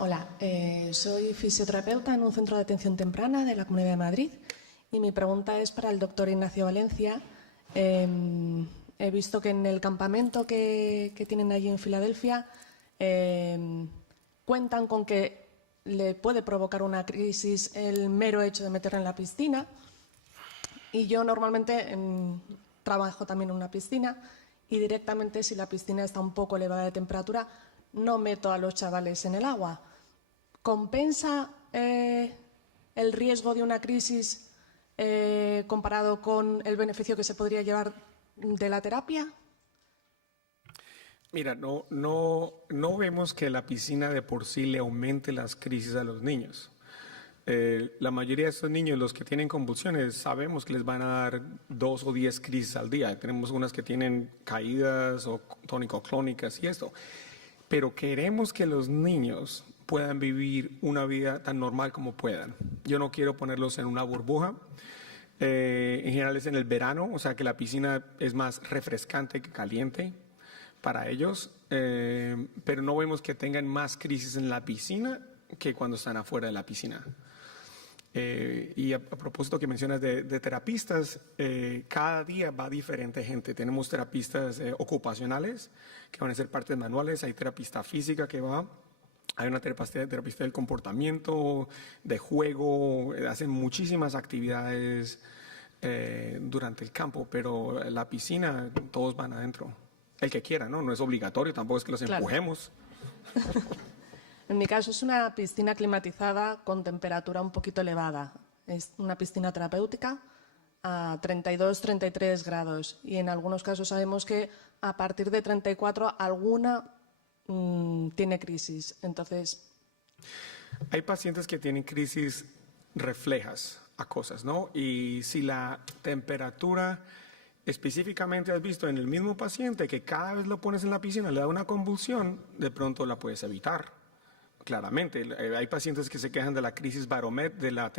Hola, soy fisioterapeuta en un centro de atención temprana de la Comunidad de Madrid y mi pregunta es para el doctor Ignacio Valencia. He visto que en el campamento que tienen allí en Filadelfia cuentan con que le puede provocar una crisis el mero hecho de meterla en la piscina, y yo normalmente trabajo también en una piscina y directamente, si la piscina está un poco elevada de temperatura, no meto a los chavales en el agua. ¿Compensa el riesgo de una crisis comparado con el beneficio que se podría llevar de la terapia? Mira, no vemos que la piscina de por sí le aumente las crisis a los niños. La mayoría de estos niños, los que tienen convulsiones, sabemos que les van a dar 2 o 10 crisis al día. Tenemos unas que tienen caídas o tónico-clónicas y esto. Pero queremos que los niños puedan vivir una vida tan normal como puedan. Yo no quiero ponerlos en una burbuja. En general es en el verano, o sea que la piscina es más refrescante que caliente para ellos, pero no vemos que tengan más crisis en la piscina que cuando están afuera de la piscina. Y a propósito que mencionas de terapistas, cada día va diferente gente. Tenemos terapistas ocupacionales que van a ser partes manuales, hay terapista física que va, hay una terapista del comportamiento, de juego, hacen muchísimas actividades durante el campo, pero la piscina todos van adentro. El que quiera, ¿no? No es obligatorio, tampoco es que los empujemos. En mi caso es una piscina climatizada con temperatura un poquito elevada. Es una piscina terapéutica a 32-33 grados y en algunos casos sabemos que a partir de 34 alguna tiene crisis. Entonces, hay pacientes que tienen crisis reflejas a cosas, ¿no? Y si la temperatura específicamente has visto en el mismo paciente que cada vez lo pones en la piscina le da una convulsión, de pronto la puedes evitar. Claramente, hay pacientes que se quejan de la crisis de la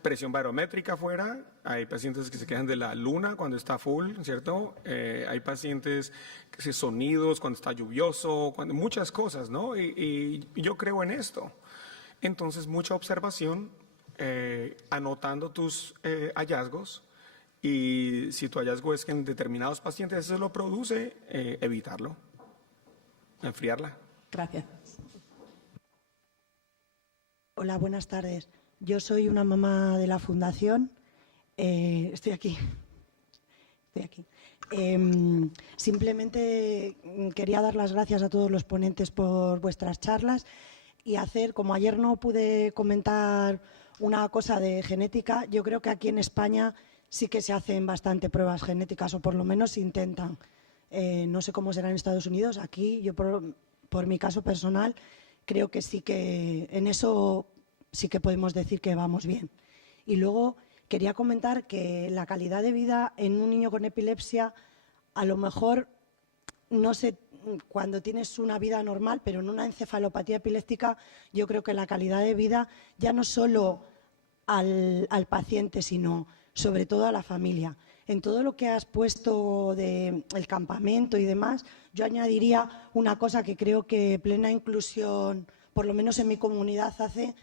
presión barométrica afuera, hay pacientes que se quejan de la luna cuando está full, ¿cierto? Hay pacientes que sonidos cuando está lluvioso, muchas cosas, ¿no? Y yo creo en esto. Entonces, mucha observación, anotando tus hallazgos, y si tu hallazgo es que en determinados pacientes eso lo produce, evitarlo, enfriarla. gracias. Hola, buenas tardes. Yo soy una mamá de la Fundación. Estoy aquí. Simplemente quería dar las gracias a todos los ponentes por vuestras charlas y como ayer no pude comentar una cosa de genética, yo creo que aquí en España sí que se hacen bastante pruebas genéticas, o por lo menos se intentan. No sé cómo será en Estados Unidos. Aquí, yo por mi caso personal, creo que sí que en eso sí que podemos decir que vamos bien. Y luego quería comentar que la calidad de vida en un niño con epilepsia, a lo mejor, no sé, cuando tienes una vida normal, pero en una encefalopatía epiléptica, yo creo que la calidad de vida ya no solo al paciente, sino sobre todo a la familia. En todo lo que has puesto del campamento y demás, yo añadiría una cosa que creo que Plena Inclusión, por lo menos en mi comunidad, hace,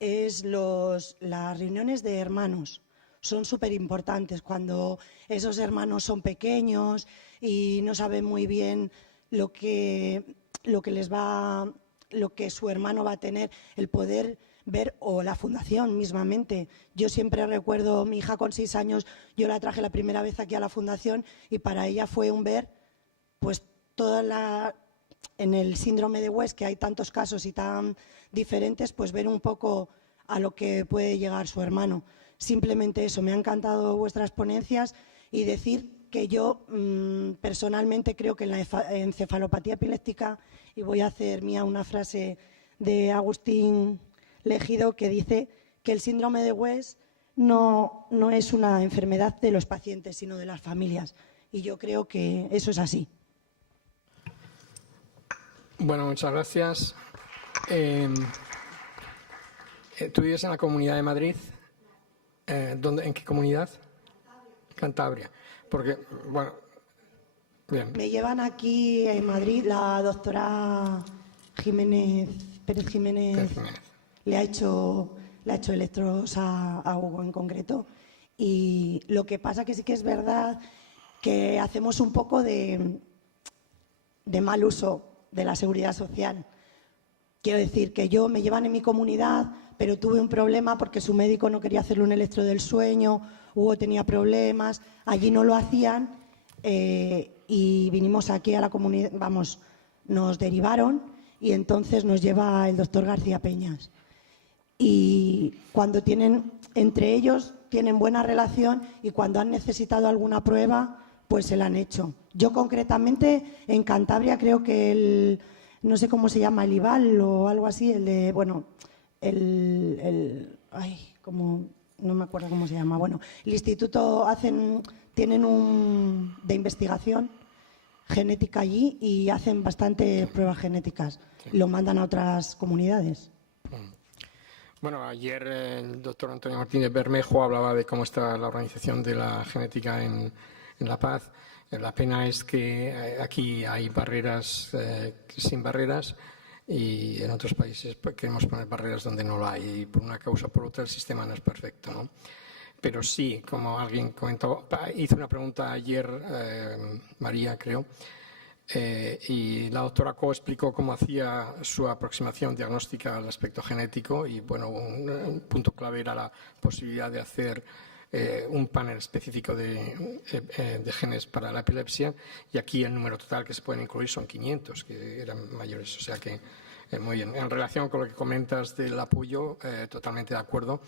es las reuniones de hermanos. Son súper importantes cuando esos hermanos son pequeños y no saben muy bien lo que su hermano va a tener, el poder ver, o la fundación mismamente. Yo siempre recuerdo, mi hija con 6 años, yo la traje la primera vez aquí a la fundación y para ella fue un ver, pues en el síndrome de West, que hay tantos casos y tan diferentes, pues ver un poco a lo que puede llegar su hermano. Simplemente eso, me han encantado vuestras ponencias y decir que yo personalmente creo que en la encefalopatía epiléptica, y voy a hacer mía una frase de Agustín Legido que dice que el síndrome de West no es una enfermedad de los pacientes, sino de las familias. Y yo creo que eso es así. Bueno, muchas gracias. ¿Tú vives en la Comunidad de Madrid? ¿En qué comunidad? Cantabria. Porque, bueno, bien. Me llevan aquí en Madrid la doctora Pérez Jiménez le ha hecho electrodos a Hugo en concreto. Y lo que pasa que sí que es verdad que hacemos un poco de mal uso de la seguridad social. Quiero decir que yo me llevan en mi comunidad, pero tuve un problema porque su médico no quería hacerle un electro del sueño, Hugo tenía problemas, allí no lo hacían y vinimos aquí a la comunidad, nos derivaron y entonces nos lleva el doctor García Peñas. Y cuando entre ellos tienen buena relación y cuando han necesitado alguna prueba, pues se la han hecho. Yo concretamente en Cantabria creo que no sé cómo se llama, el IVAL o algo así, no me acuerdo cómo se llama. Bueno, el instituto tienen de investigación genética allí y hacen bastante pruebas genéticas. Lo mandan a otras comunidades. Bueno, ayer el doctor Antonio Martínez Bermejo hablaba de cómo está la organización de la genética en La Paz. La pena es que aquí hay barreras sin barreras y en otros países queremos poner barreras donde no lo hay. Y por una causa o por otra el sistema no es perfecto, ¿no? Pero sí, como alguien comentó, hizo una pregunta ayer, María creo, y la doctora Coe explicó cómo hacía su aproximación diagnóstica al aspecto genético y bueno, un punto clave era la posibilidad de hacer un panel específico de genes para la epilepsia y aquí el número total que se pueden incluir son 500, que eran mayores, o sea que muy bien. En relación con lo que comentas del apoyo, totalmente de acuerdo.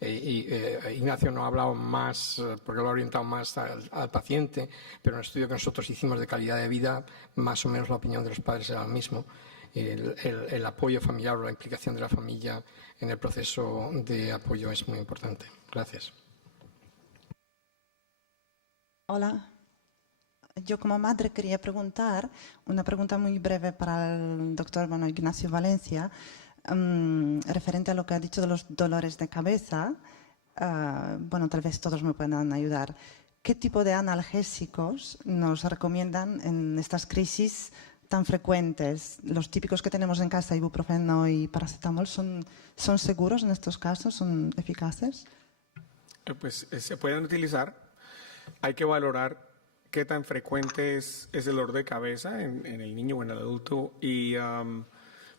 Ignacio no ha hablado más, porque lo ha orientado más al paciente, pero en el estudio que nosotros hicimos de calidad de vida, más o menos la opinión de los padres era el mismo. El apoyo familiar o la implicación de la familia en el proceso de apoyo es muy importante. Gracias. Hola. Yo como madre quería preguntar, una pregunta muy breve para el doctor Ignacio Valencia, referente a lo que ha dicho de los dolores de cabeza. Tal vez todos me puedan ayudar. ¿Qué tipo de analgésicos nos recomiendan en estas crisis tan frecuentes? Los típicos que tenemos en casa, ibuprofeno y paracetamol, ¿son seguros en estos casos? ¿Son eficaces? Pues se pueden utilizar. Hay que valorar qué tan frecuente es el dolor de cabeza en el niño o en el adulto y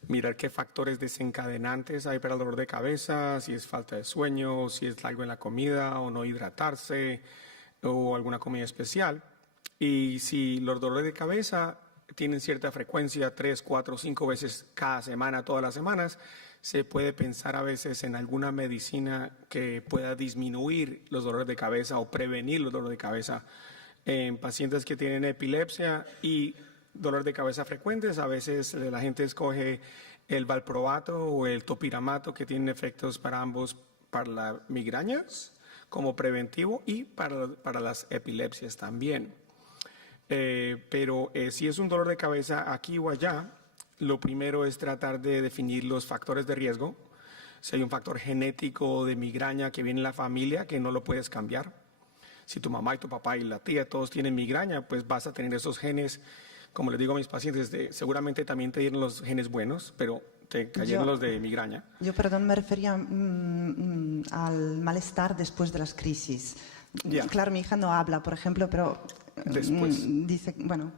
mirar qué factores desencadenantes hay para el dolor de cabeza, si es falta de sueño, si es algo en la comida o no hidratarse o alguna comida especial. Y si los dolores de cabeza tienen cierta frecuencia, 3, 4, 5 veces cada semana, todas las semanas, se puede pensar a veces en alguna medicina que pueda disminuir los dolores de cabeza o prevenir los dolores de cabeza en pacientes que tienen epilepsia y dolor de cabeza frecuentes. A veces la gente escoge el valproato o el topiramato, que tienen efectos para ambos, para las migrañas como preventivo y para las epilepsias también. Pero si es un dolor de cabeza aquí o allá, lo primero es tratar de definir los factores de riesgo. Si hay un factor genético de migraña que viene en la familia que no lo puedes cambiar. Si tu mamá y tu papá y la tía todos tienen migraña, pues vas a tener esos genes. Como les digo a mis pacientes, seguramente también te dieron los genes buenos, pero te cayeron los de migraña. Yo, perdón, me refería al malestar después de las crisis. Yeah. Claro, mi hija no habla, por ejemplo, pero dice,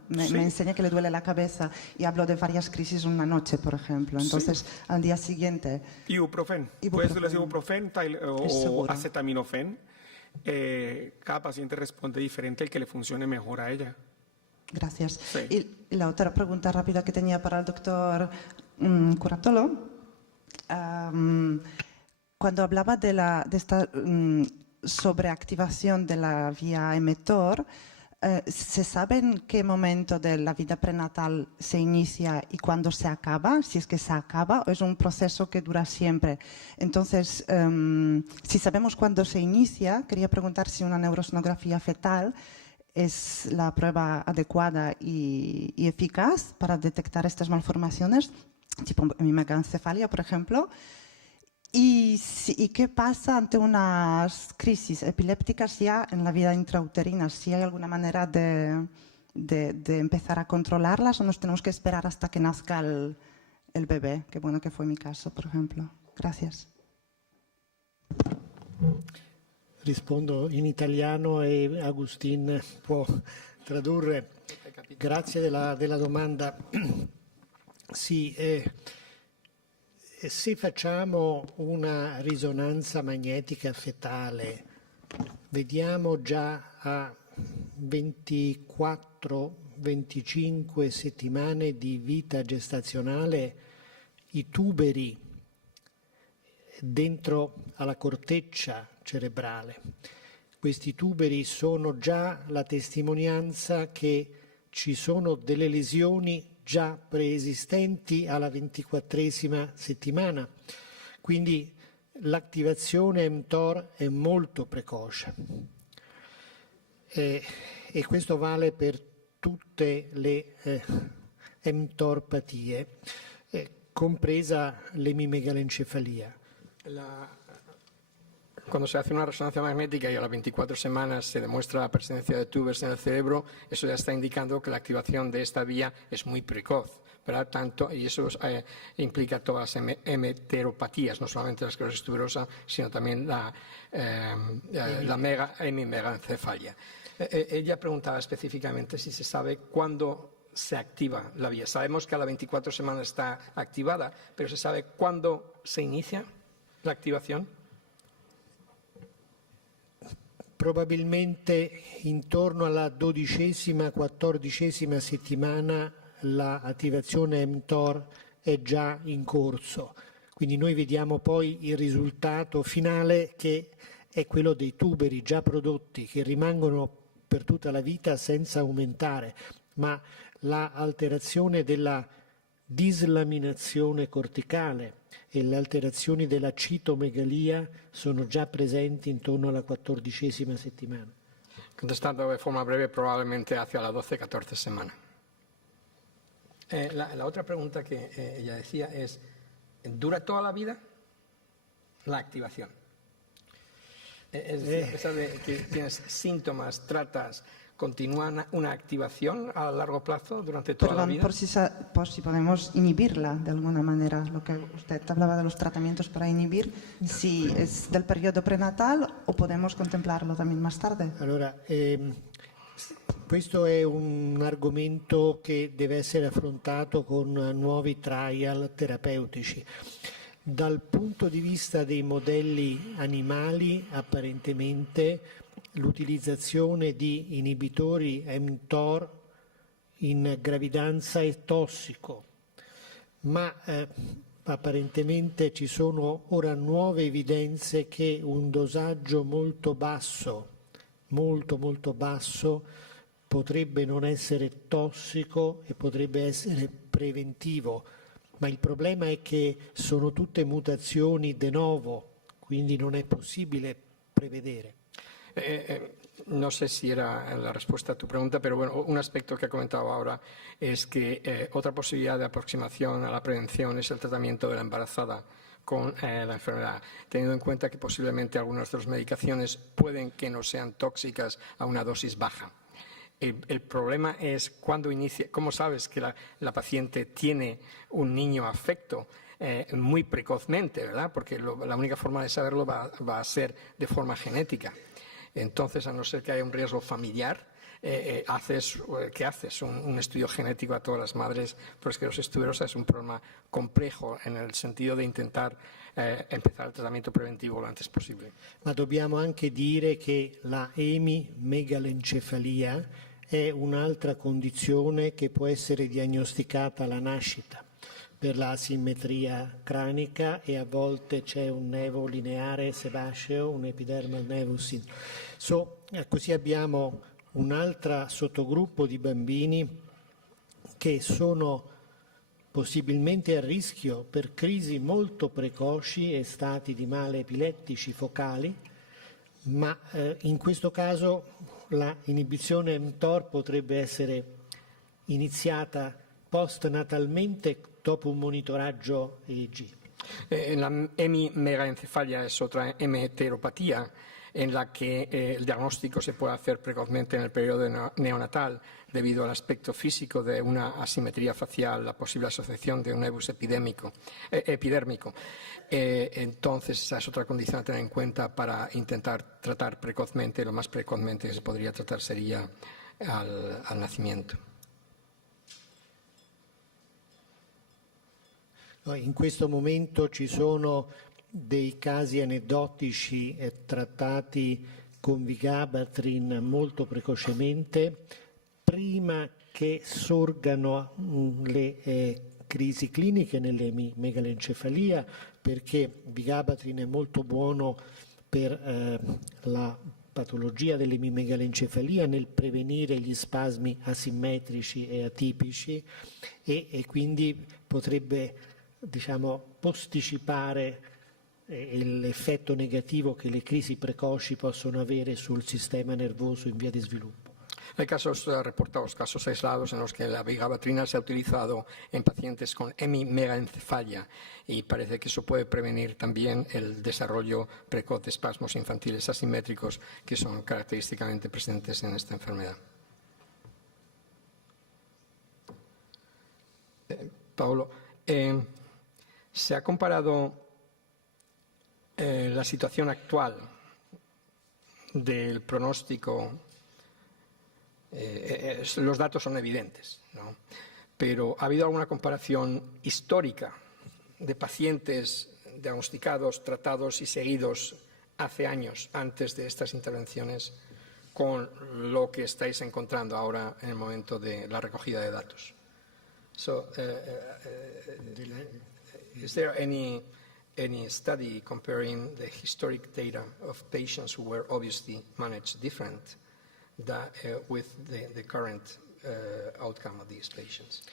me enseña que le duele la cabeza y hablo de varias crisis una noche, por ejemplo. Entonces, al día siguiente... Ibuprofen. Puedes darles ibuprofen o acetaminofén. Cada paciente responde diferente el que le funcione mejor a ella. Gracias. Sí. Y la otra pregunta rápida que tenía para el doctor Curatolo, cuando hablaba de esta sobreactivación de la vía emetor, ¿se sabe en qué momento de la vida prenatal se inicia y cuándo se acaba? Si es que se acaba o es un proceso que dura siempre. Entonces, si sabemos cuándo se inicia, quería preguntar si una neurosonografía fetal es la prueba adecuada y eficaz para detectar estas malformaciones, tipo megaencefalia, por ejemplo. ¿Y qué pasa ante unas crisis epilépticas ya en la vida intrauterina? ¿Si hay alguna manera de empezar a controlarlas o nos tenemos que esperar hasta que nazca el bebé, que bueno que fue mi caso, por ejemplo. Gracias. Rispondo in italiano e Agustin può tradurre. Grazie della domanda. Sì, se facciamo una risonanza magnetica fetale, vediamo già a 24-25 settimane di vita gestazionale i tuberi dentro alla corteccia cerebrale. Questi tuberi sono già la testimonianza che ci sono delle lesioni già preesistenti alla 24esima settimana, quindi l'attivazione mTOR è molto precoce e questo vale per tutte le mTOR-patie, compresa l'emimegalencefalia. Cuando se hace una resonancia magnética y a las 24 semanas se demuestra la presencia de tubers en el cerebro, eso ya está indicando que la activación de esta vía es muy precoz, ¿verdad? Tanto, y eso implica todas las hemeteropatías, no solamente la esclerosis tuberosa, sino también la hemimegalencefalia. Ella preguntaba específicamente si se sabe cuándo se activa la vía. Sabemos que a las 24 semanas está activada, pero ¿se sabe cuándo se inicia la activación? Probabilmente intorno alla 12ª-14ª settimana l'attivazione mTOR è già in corso, quindi noi vediamo poi il risultato finale che è quello dei tuberi già prodotti che rimangono per tutta la vita senza aumentare, ma l'alterazione della dislaminazione corticale e le alterazioni della citomegalia sono già presenti intorno alla 14ª settimana. Contestando de forma breve, probablemente hacia la 12-14 semana. La otra pregunta que ella decía es, ¿dura toda la vida la activación? Es decir, a pesar de que tienes síntomas, tratas, ¿continúa una activación a largo plazo durante toda la vida? Por si podemos inhibirla de alguna manera, lo que usted hablaba de los tratamientos para inhibir, si es del periodo prenatal o podemos contemplarlo también más tarde. Allora, questo è un argomento che deve essere affrontato con nuovi trial terapeutici. Dal punto di vista dei modelli animali, apparentemente l'utilizzazione di inibitori mTOR in gravidanza è tossico, ma apparentemente ci sono ora nuove evidenze che un dosaggio molto basso, molto basso, potrebbe non essere tossico e potrebbe essere preventivo, ma il problema è che sono tutte mutazioni de novo, quindi non è possibile prevedere. No sé si era la respuesta a tu pregunta, pero bueno, un aspecto que ha comentado ahora es que otra posibilidad de aproximación a la prevención es el tratamiento de la embarazada con la enfermedad, teniendo en cuenta que posiblemente algunas de las medicaciones pueden que no sean tóxicas a una dosis baja. El problema es cuando inicia, ¿cómo sabes que la paciente tiene un niño afecto? Muy precozmente, ¿verdad? Porque la única forma de saberlo va a ser de forma genética. Entonces, a no ser que haya un riesgo familiar, ¿qué haces? Un estudio genético a todas las madres por esclerosis tuberosa es un problema complejo en el sentido de intentar empezar el tratamiento preventivo lo antes possibile. Ma dobbiamo anche dire che la emimegalencefalia è un'altra condizione che può essere diagnosticata alla nascita per la asimmetria cranica e a volte c'è un nevo lineare sebaceo, un epidermal nevus. Così abbiamo un'altra sottogruppo di bambini che sono possibilmente a rischio per crisi molto precoci e stati di male epilettici focali, ma in questo caso la inibizione mTOR potrebbe essere iniziata postnatalmente dopo un monitoraggio EEG. La hemimegalencefalia es otra hemeteropatía en la que el diagnóstico se puede hacer precozmente en el periodo neonatal debido al aspecto físico de una asimetría facial, la posible asociación de un nevus epidérmico. Entonces, esa es otra condición a tener en cuenta para intentar tratar precozmente. Lo más precozmente que se podría tratar sería al nacimiento. In questo momento ci sono dei casi aneddotici trattati con vigabatrin molto precocemente, prima che sorgano le crisi cliniche nelle megalencefalia, perché vigabatrin è molto buono per la patologia dell'emimegalencefalia nel prevenire gli spasmi asimmetrici e atipici e quindi potrebbe posticipare l'effetto negativo che le crisi precoci possono avere sul sistema nervoso in via di sviluppo. Hay casos reportados, casos aislados en los que la vigabatrina se ha utilizado en pacientes con hemimegalencefalia y parece que eso puede prevenir también el desarrollo precoz de espasmos infantiles asimétricos que son característicamente presentes en esta enfermedad. Paolo, se ha comparado la situación actual del pronóstico. Los datos son evidentes, ¿no? Pero ¿ha habido alguna comparación histórica de pacientes diagnosticados, tratados y seguidos hace años, antes de estas intervenciones, con lo que estáis encontrando ahora en el momento de la recogida de datos? So, is there any study comparing the historic data of patients who were obviously managed different with the current outcome of these patients?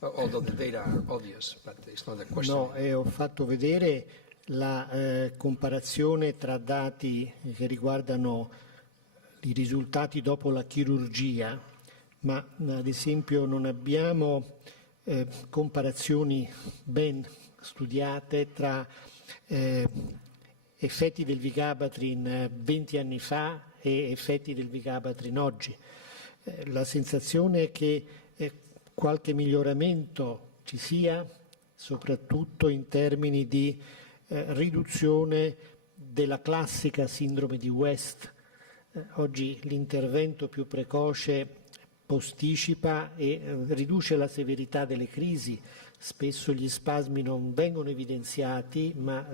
Although the data are obvious, but it's not a question. No, ho fatto vedere la comparazione tra dati che riguardano i risultati dopo la chirurgia, ma ad esempio non abbiamo comparazioni ben studiate tra effetti del vigabatrin 20 anni fa e effetti del vigabatrin oggi. La sensazione è che qualche miglioramento ci sia, soprattutto in termini di riduzione della classica sindrome di West. Oggi l'intervento più precoce posticipa e riduce la severità delle crisi. Spesso gli spasmi non vengono evidenziati, ma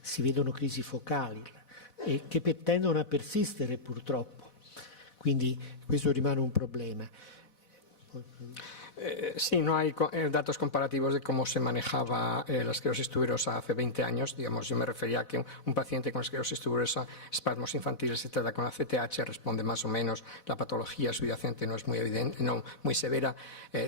si vedono crisi focali e che tendono a persistere purtroppo. Quindi questo rimane un problema. Sí, no hay datos comparativos de cómo se manejaba la esclerosis tuberosa hace 20 años. Digamos, yo me refería a que un paciente con esclerosis tuberosa, espasmos infantiles, se trata con ACTH, responde más o menos, la patología subyacente no es muy evidente, no muy severa,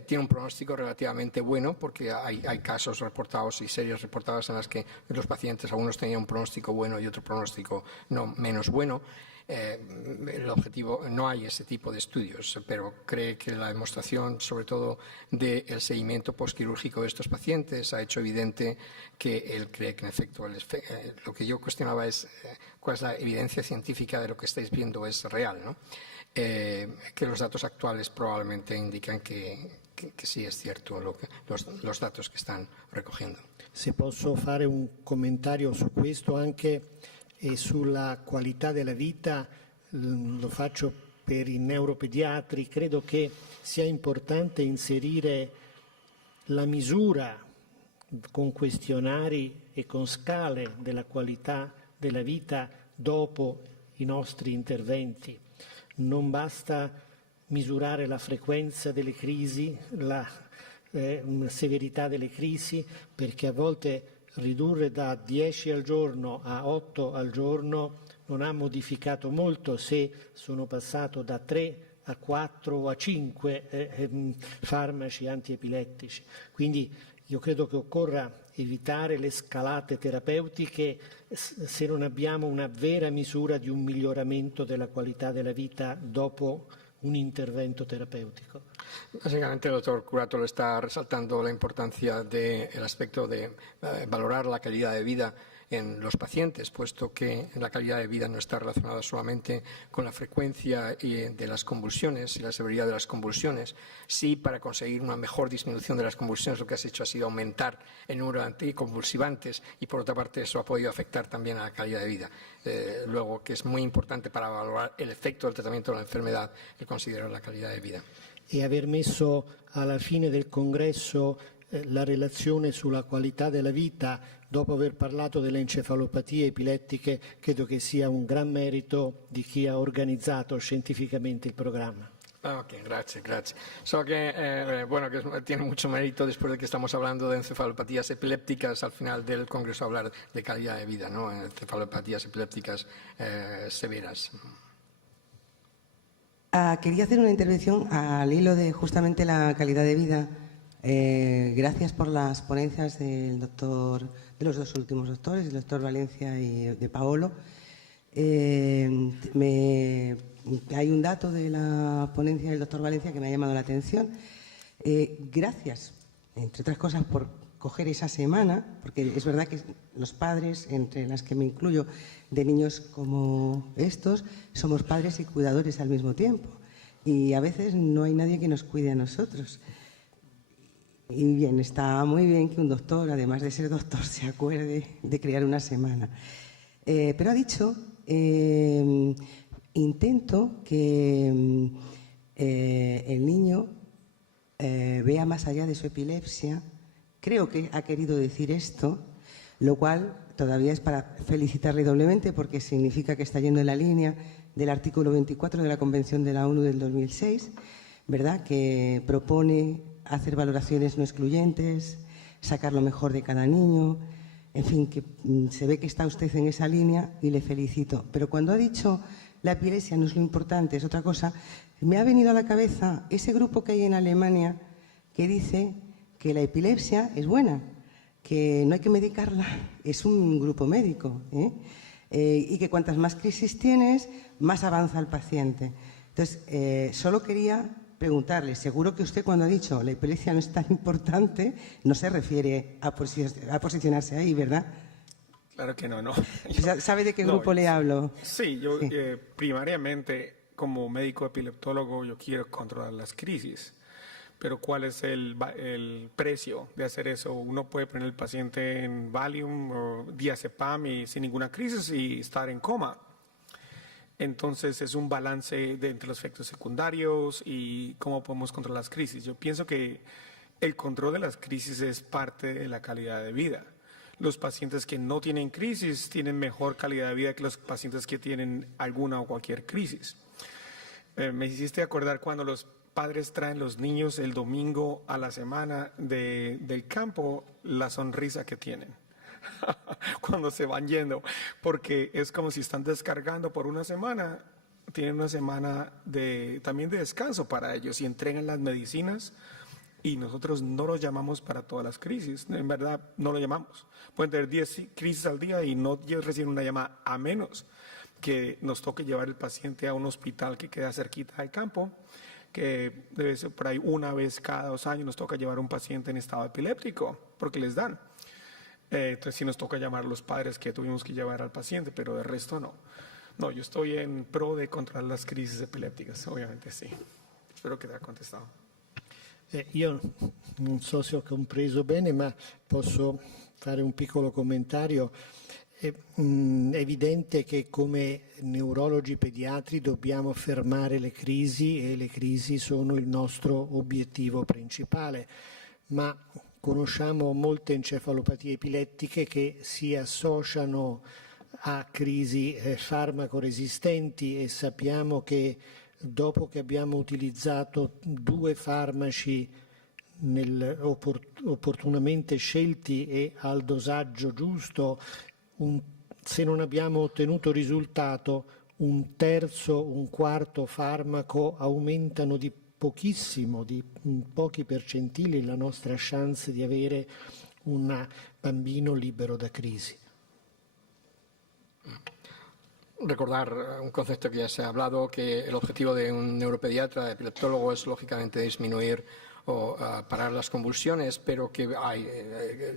tiene un pronóstico relativamente bueno porque hay casos reportados y series reportadas en las que los pacientes, algunos tenían un pronóstico bueno y otro pronóstico no menos bueno. El objetivo, no hay ese tipo de estudios, pero cree que la demostración, sobre todo del seguimiento postquirúrgico de estos pacientes, ha hecho evidente que él cree que en efecto lo que yo cuestionaba es cuál es la evidencia científica de lo que estáis viendo es real, ¿no? Que los datos actuales probablemente indican que sì, è cierto los datos che stanno recogiendo. Se posso fare un commentario su questo anche e sulla qualità della vita, lo faccio per i neuropediatri, credo che sia importante inserire la misura con questionari e con scale della qualità della vita dopo i nostri interventi. Non basta misurare la frequenza delle crisi, la severità delle crisi, perché a volte ridurre da 10 al giorno a 8 al giorno non ha modificato molto se sono passato da 3 a 4 o a 5 farmaci antiepilettici. Quindi io credo che occorra evitare le scalate terapeutiche se non abbiamo una vera misura di un miglioramento della qualità della vita dopo un intervento terapeutico. Básicamente el doctor Curato le está resaltando la importancia del aspecto de valorar la calidad de vida en los pacientes, puesto que la calidad de vida no está relacionada solamente con la frecuencia de las convulsiones y la severidad de las convulsiones. Sí, para conseguir una mejor disminución de las convulsiones, lo que has hecho ha sido aumentar el número de anticonvulsivantes y, por otra parte, eso ha podido afectar también a la calidad de vida. Luego, que es muy importante para valorar el efecto del tratamiento de la enfermedad, el considerar la calidad de vida. E aver messo alla fine del congresso la relazione sulla qualità della vita, dopo aver parlato delle encefalopatie epilettiche, credo che sia un gran merito di chi ha organizzato scientificamente il programma. Ok, gracias. So que, bueno, que tiene mucho mérito después de que estamos hablando de encefalopatías epilépticas, al final del congreso hablar de calidad de vida, ¿no? Encefalopatías epilépticas severas. Quería hacer una intervención al hilo de justamente la calidad de vida. Gracias por las ponencias de los dos últimos doctores, el doctor Valencia y de Paolo. Hay un dato de la ponencia del doctor Valencia que me ha llamado la atención. Gracias, entre otras cosas, por coger esa semana, porque es verdad que los padres, entre las que me incluyo, de niños como estos, somos padres y cuidadores al mismo tiempo. Y a veces no hay nadie que nos cuide a nosotros. Y bien, está muy bien que un doctor, además de ser doctor, se acuerde de crear una semana. Pero ha dicho, intento que el niño vea más allá de su epilepsia. Creo que ha querido decir esto, lo cual todavía es para felicitarle doblemente porque significa que está yendo en la línea del artículo 24 de la Convención de la ONU del 2006, ¿verdad?, que propone hacer valoraciones no excluyentes, sacar lo mejor de cada niño. En fin, que se ve que está usted en esa línea y le felicito. Pero cuando ha dicho la epilepsia no es lo importante, es otra cosa, me ha venido a la cabeza ese grupo que hay en Alemania que dice que la epilepsia es buena, que no hay que medicarla, es un grupo médico, y que cuantas más crisis tienes, más avanza el paciente. Entonces, solo quería preguntarle, seguro que usted cuando ha dicho la epilepsia no es tan importante, no se refiere a posicionarse ahí, ¿verdad? Claro que no. ¿Sabe de qué grupo le hablo? Sí, yo primariamente como médico epileptólogo yo quiero controlar las crisis. Pero ¿cuál es el precio de hacer eso? Uno puede poner al paciente en Valium o diazepam y sin ninguna crisis y estar en coma. Entonces es un balance entre los efectos secundarios y cómo podemos controlar las crisis. Yo pienso que el control de las crisis es parte de la calidad de vida. Los pacientes que no tienen crisis tienen mejor calidad de vida que los pacientes que tienen alguna o cualquier crisis. Me hiciste acordar cuando los padres traen los niños el domingo a la semana del campo, la sonrisa que tienen cuando se van yendo, porque es como si están descargando por una semana, tienen una semana también de descanso para ellos y entregan las medicinas y nosotros no los llamamos para todas las crisis, en verdad no lo llamamos. Pueden tener 10 crisis al día y no reciben una llamada, a menos que nos toque llevar el paciente a un hospital que queda cerquita del campo, que debe ser por ahí una vez cada 2 años nos toca llevar a un paciente en estado epiléptico, porque les dan. Entonces sí nos toca llamar a los padres que tuvimos que llevar al paciente, pero de resto no. No, yo estoy en pro de controlar las crisis epilépticas, ovviamente sì. Spero che ti abbia contestato. Io non so se ho compreso bene, ma posso fare un piccolo commentario. È evidente che come neurologi pediatri dobbiamo fermare le crisi e le crisi sono il nostro obiettivo principale, ma conosciamo molte encefalopatie epilettiche che si associano a crisi farmacoresistenti e sappiamo che dopo che abbiamo utilizzato 2 farmaci opportunamente scelti e al dosaggio giusto, se non abbiamo ottenuto risultato, un terzo, un quarto farmaco aumentano di pochissimo, di pochi percentili, la nostra chance di avere un bambino libero da crisi. Recordar un concepto que ya se ha hablado, que el objetivo de un neuropediatra, epileptólogo, es lógicamente disminuir o parar las convulsiones, pero que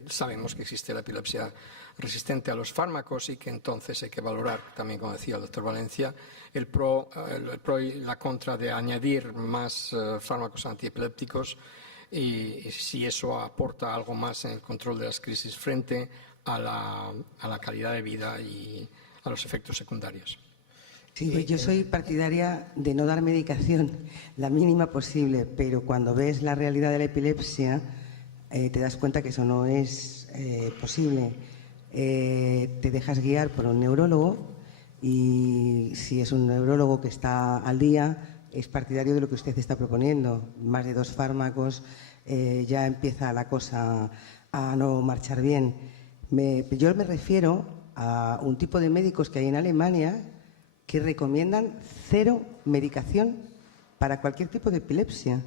sabemos que existe la epilepsia resistente a los fármacos y que entonces hay que valorar, también como decía el doctor Valencia, el pro y la contra de añadir más fármacos antiepilépticos y si eso aporta algo más en el control de las crisis frente a la calidad de vida y a los efectos secundarios. Sí, pues yo soy partidaria de no dar medicación, la mínima posible, pero cuando ves la realidad de la epilepsia te das cuenta que eso no es posible. Te dejas guiar por un neurólogo y si es un neurólogo que está al día, es partidario de lo que usted está proponiendo. Más de 2 fármacos, ya empieza la cosa a no marchar bien. Yo me refiero a un tipo de médicos que hay en Alemania que recomiendan 0 medicación para cualquier tipo de epilepsia.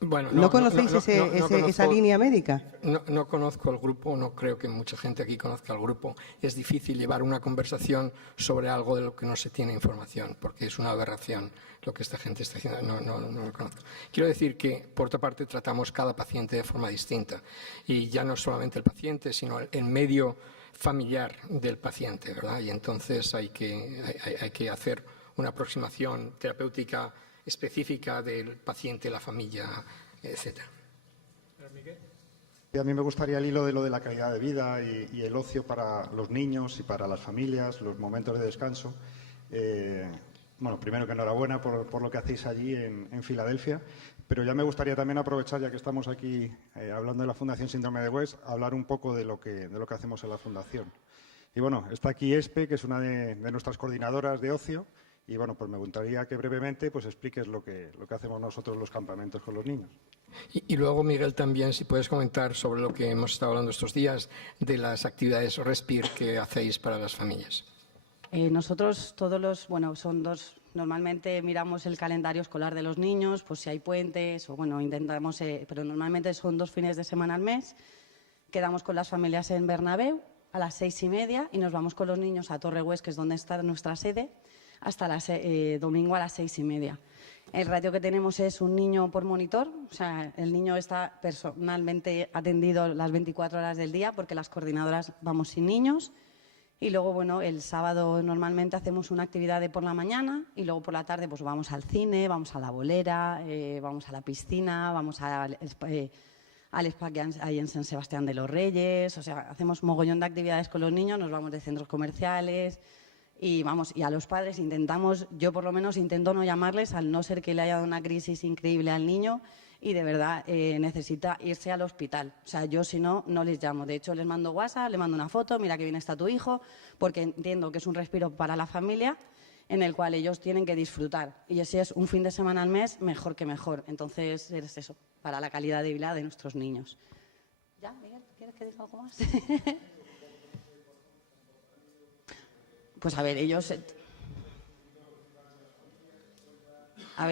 Bueno, ¿No conocéis esa línea médica? No conozco el grupo, no creo que mucha gente aquí conozca el grupo. Es difícil llevar una conversación sobre algo de lo que no se tiene información, porque es una aberración lo que esta gente está haciendo. No lo conozco. Quiero decir que, por otra parte, tratamos cada paciente de forma distinta. Y ya no solamente el paciente, sino el medio familiar del paciente, ¿verdad? Y entonces hay que hacer una aproximación terapéutica específica del paciente, la familia, etc. Y a mí me gustaría, al hilo de lo de la calidad de vida y el ocio para los niños y para las familias, los momentos de descanso. Bueno, primero que enhorabuena por lo que hacéis allí en Filadelfia, pero ya me gustaría también aprovechar, ya que estamos aquí hablando de la Fundación Síndrome de West, hablar un poco de lo que hacemos en la Fundación. Y bueno, está aquí Espe, que es una de nuestras coordinadoras de ocio, y bueno, pues me gustaría que brevemente pues expliques lo que hacemos nosotros en los campamentos con los niños. Y luego, Miguel, también si puedes comentar sobre lo que hemos estado hablando estos días de las actividades Respir que hacéis para las familias. Nosotros normalmente miramos el calendario escolar de los niños, pues si hay puentes, o bueno, intentamos, pero normalmente son 2 fines de semana al mes. Quedamos con las familias en Bernabéu a las 6:30 y nos vamos con los niños a Torre Hues, que es donde está nuestra sede, hasta domingo a las 6:30. El ratio que tenemos es un niño por monitor, o sea, el niño está personalmente atendido las 24 horas del día porque las coordinadoras vamos sin niños. Y luego, bueno, el sábado normalmente hacemos una actividad de por la mañana y luego por la tarde pues vamos al cine, vamos a la bolera, vamos a la piscina, vamos al spa que hay en San Sebastián de los Reyes. O sea, hacemos mogollón de actividades con los niños, nos vamos de centros comerciales y a los padres yo por lo menos intento no llamarles, al no ser que le haya dado una crisis increíble al niño y de verdad necesita irse al hospital. O sea, yo si no, no les llamo. De hecho, les mando WhatsApp, le mando una foto, mira que bien está tu hijo, porque entiendo que es un respiro para la familia en el cual ellos tienen que disfrutar. Y si es un fin de semana al mes, mejor que mejor. Entonces, es eso, para la calidad de vida de nuestros niños. ¿Ya, Miguel? ¿Quieres que diga algo más? Pues a ver,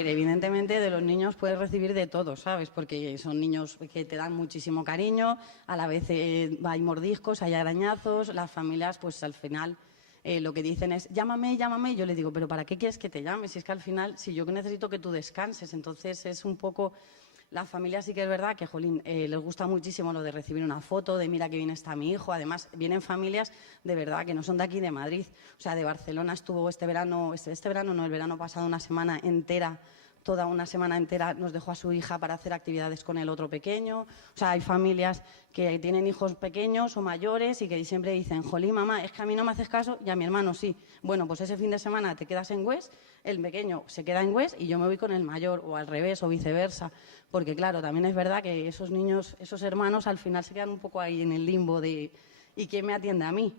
evidentemente de los niños puedes recibir de todo, ¿sabes? Porque son niños que te dan muchísimo cariño, a la vez hay mordiscos, hay arañazos, las familias pues al final lo que dicen es llámame, y yo le digo, pero ¿para qué quieres que te llame? Si es que al final, si yo necesito que tú descanses, entonces es un poco... Las familias sí que es verdad que, jolín, les gusta muchísimo lo de recibir una foto, de mira que bien está mi hijo. Además, vienen familias de verdad que no son de aquí, de Madrid. O sea, de Barcelona estuvo el verano pasado una semana entera, toda una semana entera nos dejó a su hija para hacer actividades con el otro pequeño. O sea, hay familias que tienen hijos pequeños o mayores y que siempre dicen, jolín, mamá, es que a mí no me haces caso y a mi hermano sí. Bueno, pues ese fin de semana te quedas en Hues, el pequeño se queda en Hues y yo me voy con el mayor, o al revés, o viceversa. Porque, claro, también es verdad que esos niños, esos hermanos, al final se quedan un poco ahí en el limbo de ¿y quién me atiende a mí?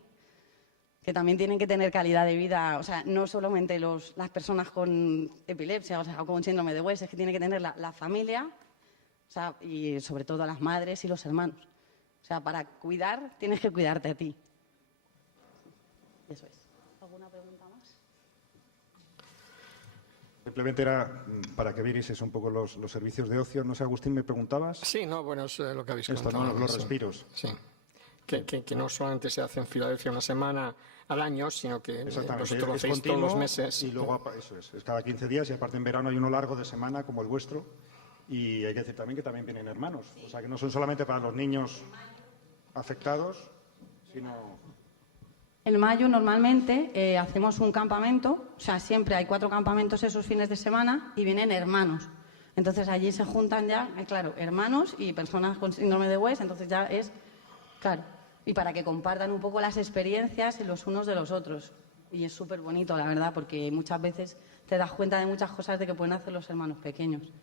Que también tienen que tener calidad de vida, o sea, no solamente las personas con epilepsia, o sea, o con síndrome de West, es que tiene que tener la familia, o sea, y sobre todo las madres y los hermanos. O sea, para cuidar, tienes que cuidarte a ti. Eso es. ¿Alguna pregunta más? Simplemente era para que vierais un poco los servicios de ocio. No sé, Agustín, ¿me preguntabas? Sí, no, bueno, es lo que habéis comentado. Esto, ¿no? Los respiros. Sí. Que no solamente se hace en Filadelfia una semana al año, sino que vosotros lo hacéis todos los meses. Y luego, eso es cada 15 días, y aparte en verano hay uno largo de semana, como el vuestro, Y hay que decir también que también vienen hermanos. O sea, que no son solamente para los niños afectados, sino... En mayo normalmente hacemos un campamento, o sea, siempre hay 4 campamentos esos fines de semana y vienen hermanos. Entonces allí se juntan ya, claro, hermanos y personas con síndrome de West, entonces ya es, claro, y para que compartan un poco las experiencias los unos de los otros. Y es súper bonito, la verdad, porque muchas veces te das cuenta de muchas cosas de que pueden hacer los hermanos pequeños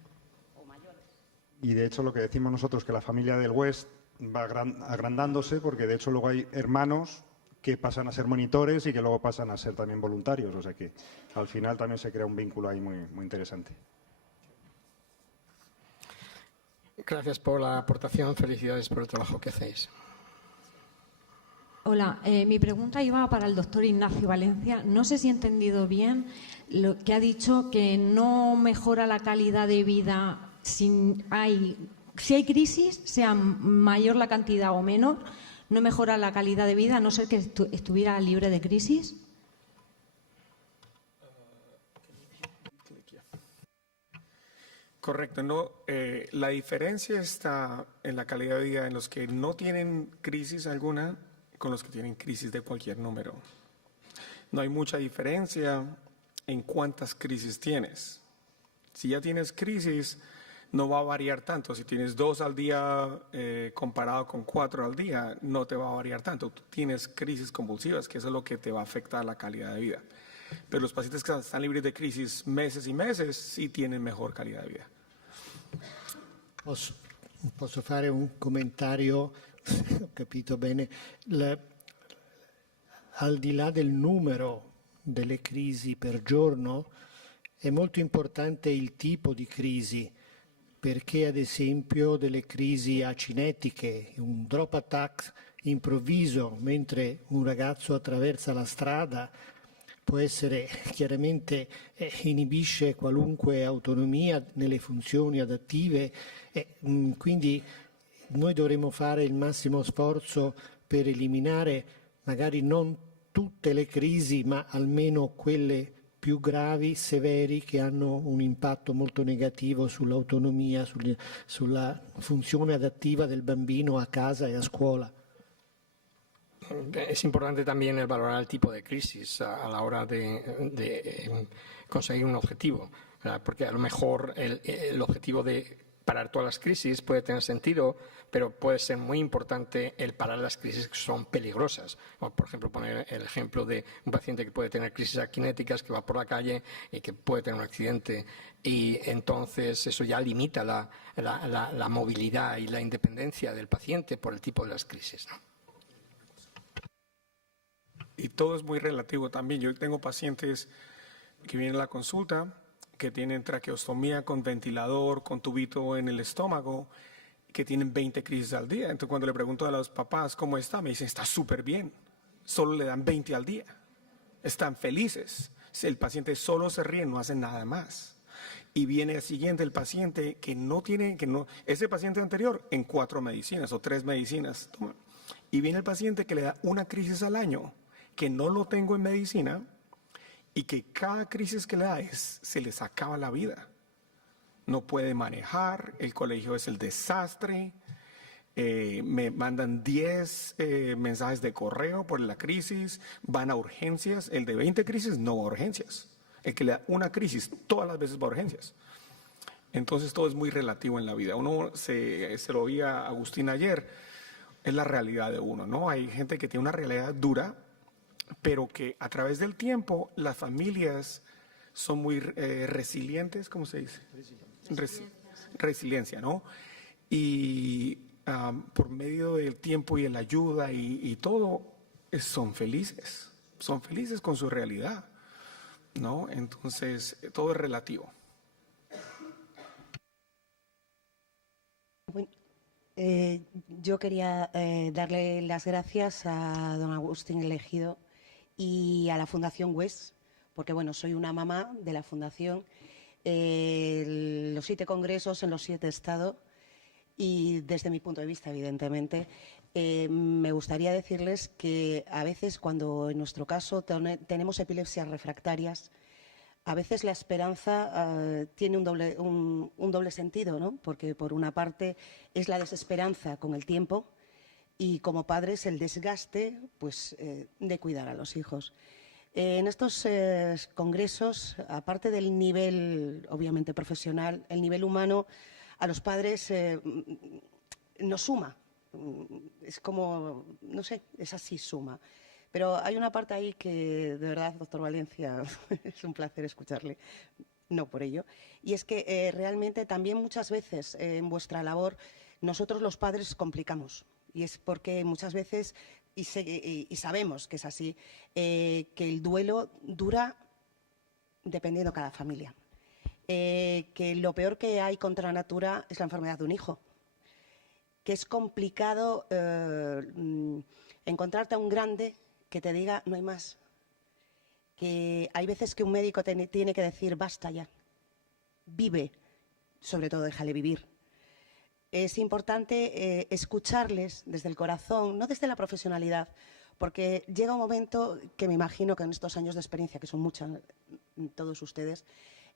o mayores. Y de hecho lo que decimos nosotros, que la familia del West va agrandándose, porque de hecho luego hay hermanos que pasan a ser monitores y que luego pasan a ser también voluntarios. O sea que al final también se crea un vínculo ahí muy, muy interesante. Gracias por la aportación, felicidades por el trabajo que hacéis. Hola, mi pregunta iba para el doctor Ignacio Valencia. No sé si he entendido bien lo que ha dicho, que no mejora la calidad de vida si hay crisis, sea mayor la cantidad o menor, no mejora la calidad de vida a no ser que estuviera libre de crisis. Correcto, no. La diferencia está en la calidad de vida en los que no tienen crisis alguna con los que tienen crisis de cualquier número. No hay mucha diferencia en cuántas crisis tienes. Si ya tienes crisis, no va a variar tanto. Si tienes 2 al día comparado con 4 al día, no te va a variar tanto. Tú tienes crisis convulsivas, que eso es lo que te va a afectar la calidad de vida. Pero los pacientes que están libres de crisis meses y meses sí tienen mejor calidad de vida. Posso fare un commentario, ho capito bene, al di là del numero delle crisi per giorno è molto importante il tipo di crisi, perché ad esempio delle crisi acinetiche, un drop attack improvviso mentre un ragazzo attraversa la strada può essere chiaramente inibisce qualunque autonomia nelle funzioni adattive quindi noi dovremo fare il massimo sforzo per eliminare magari non tutte le crisi ma almeno quelle più gravi, severi, che hanno un impatto molto negativo sull'autonomia, sulla funzione adattiva del bambino a casa e a scuola. Es importante también el valorar el tipo de crisis a la hora de conseguir un objetivo, ¿verdad? Porque a lo mejor el objetivo de parar todas las crisis puede tener sentido, pero puede ser muy importante el parar las crisis que son peligrosas. O, por ejemplo, poner el ejemplo de un paciente que puede tener crisis akinéticas, que va por la calle y que puede tener un accidente, y entonces eso ya limita la movilidad y la independencia del paciente por el tipo de las crisis, ¿no? Y todo es muy relativo también. Yo tengo pacientes que vienen a la consulta, que tienen traqueostomía con ventilador, con tubito en el estómago, que tienen 20 crisis al día. Entonces cuando le pregunto a los papás cómo está, me dicen, está súper bien, solo le dan 20 al día. Están felices. Si el paciente solo se ríe, no hace nada más. Y viene el siguiente, el paciente que no tiene, ese paciente anterior en 4 medicinas o 3 medicinas. Toma. Y viene el paciente que le da una crisis al año, que no lo tengo en medicina, y que cada crisis que le da se les acaba la vida. No puede manejar, el colegio es el desastre, me mandan 10 mensajes de correo por la crisis, van a urgencias, el de 20 crisis no va a urgencias, el que le da una crisis todas las veces va a urgencias. Entonces todo es muy relativo en la vida. Uno se lo oí a Agustín ayer, es la realidad de uno, ¿no? Hay gente que tiene una realidad dura, pero que a través del tiempo las familias son muy resilientes, ¿cómo se dice? Resiliencia, ¿no? Y por medio del tiempo y de la ayuda y todo, son felices con su realidad, ¿no? Entonces, todo es relativo. Yo quería darle las gracias a don Agustín Elegido y a la Fundación West, porque bueno, soy una mamá de la Fundación, los 7 congresos en los 7 estados y desde mi punto de vista, evidentemente, me gustaría decirles que a veces cuando en nuestro caso tenemos epilepsias refractarias, a veces la esperanza tiene un doble sentido, ¿no? Porque por una parte es la desesperanza con el tiempo y como padres el desgaste pues, de cuidar a los hijos. En estos congresos, aparte del nivel obviamente profesional, el nivel humano a los padres nos suma. Es como, no sé, es así, suma. Pero hay una parte ahí que, de verdad, doctor Valencia, es un placer escucharle, no por ello. Y es que realmente también muchas veces en vuestra labor nosotros los padres complicamos. Y es porque muchas veces, y sabemos que es así, que el duelo dura dependiendo de cada familia. Que lo peor que hay contra la natura es la enfermedad de un hijo. Que es complicado encontrarte a un grande que te diga no hay más, que hay veces que un médico tiene que decir basta ya, vive, sobre todo déjale vivir. Es importante escucharles desde el corazón, no desde la profesionalidad, porque llega un momento que me imagino que en estos años de experiencia, que son muchos todos ustedes,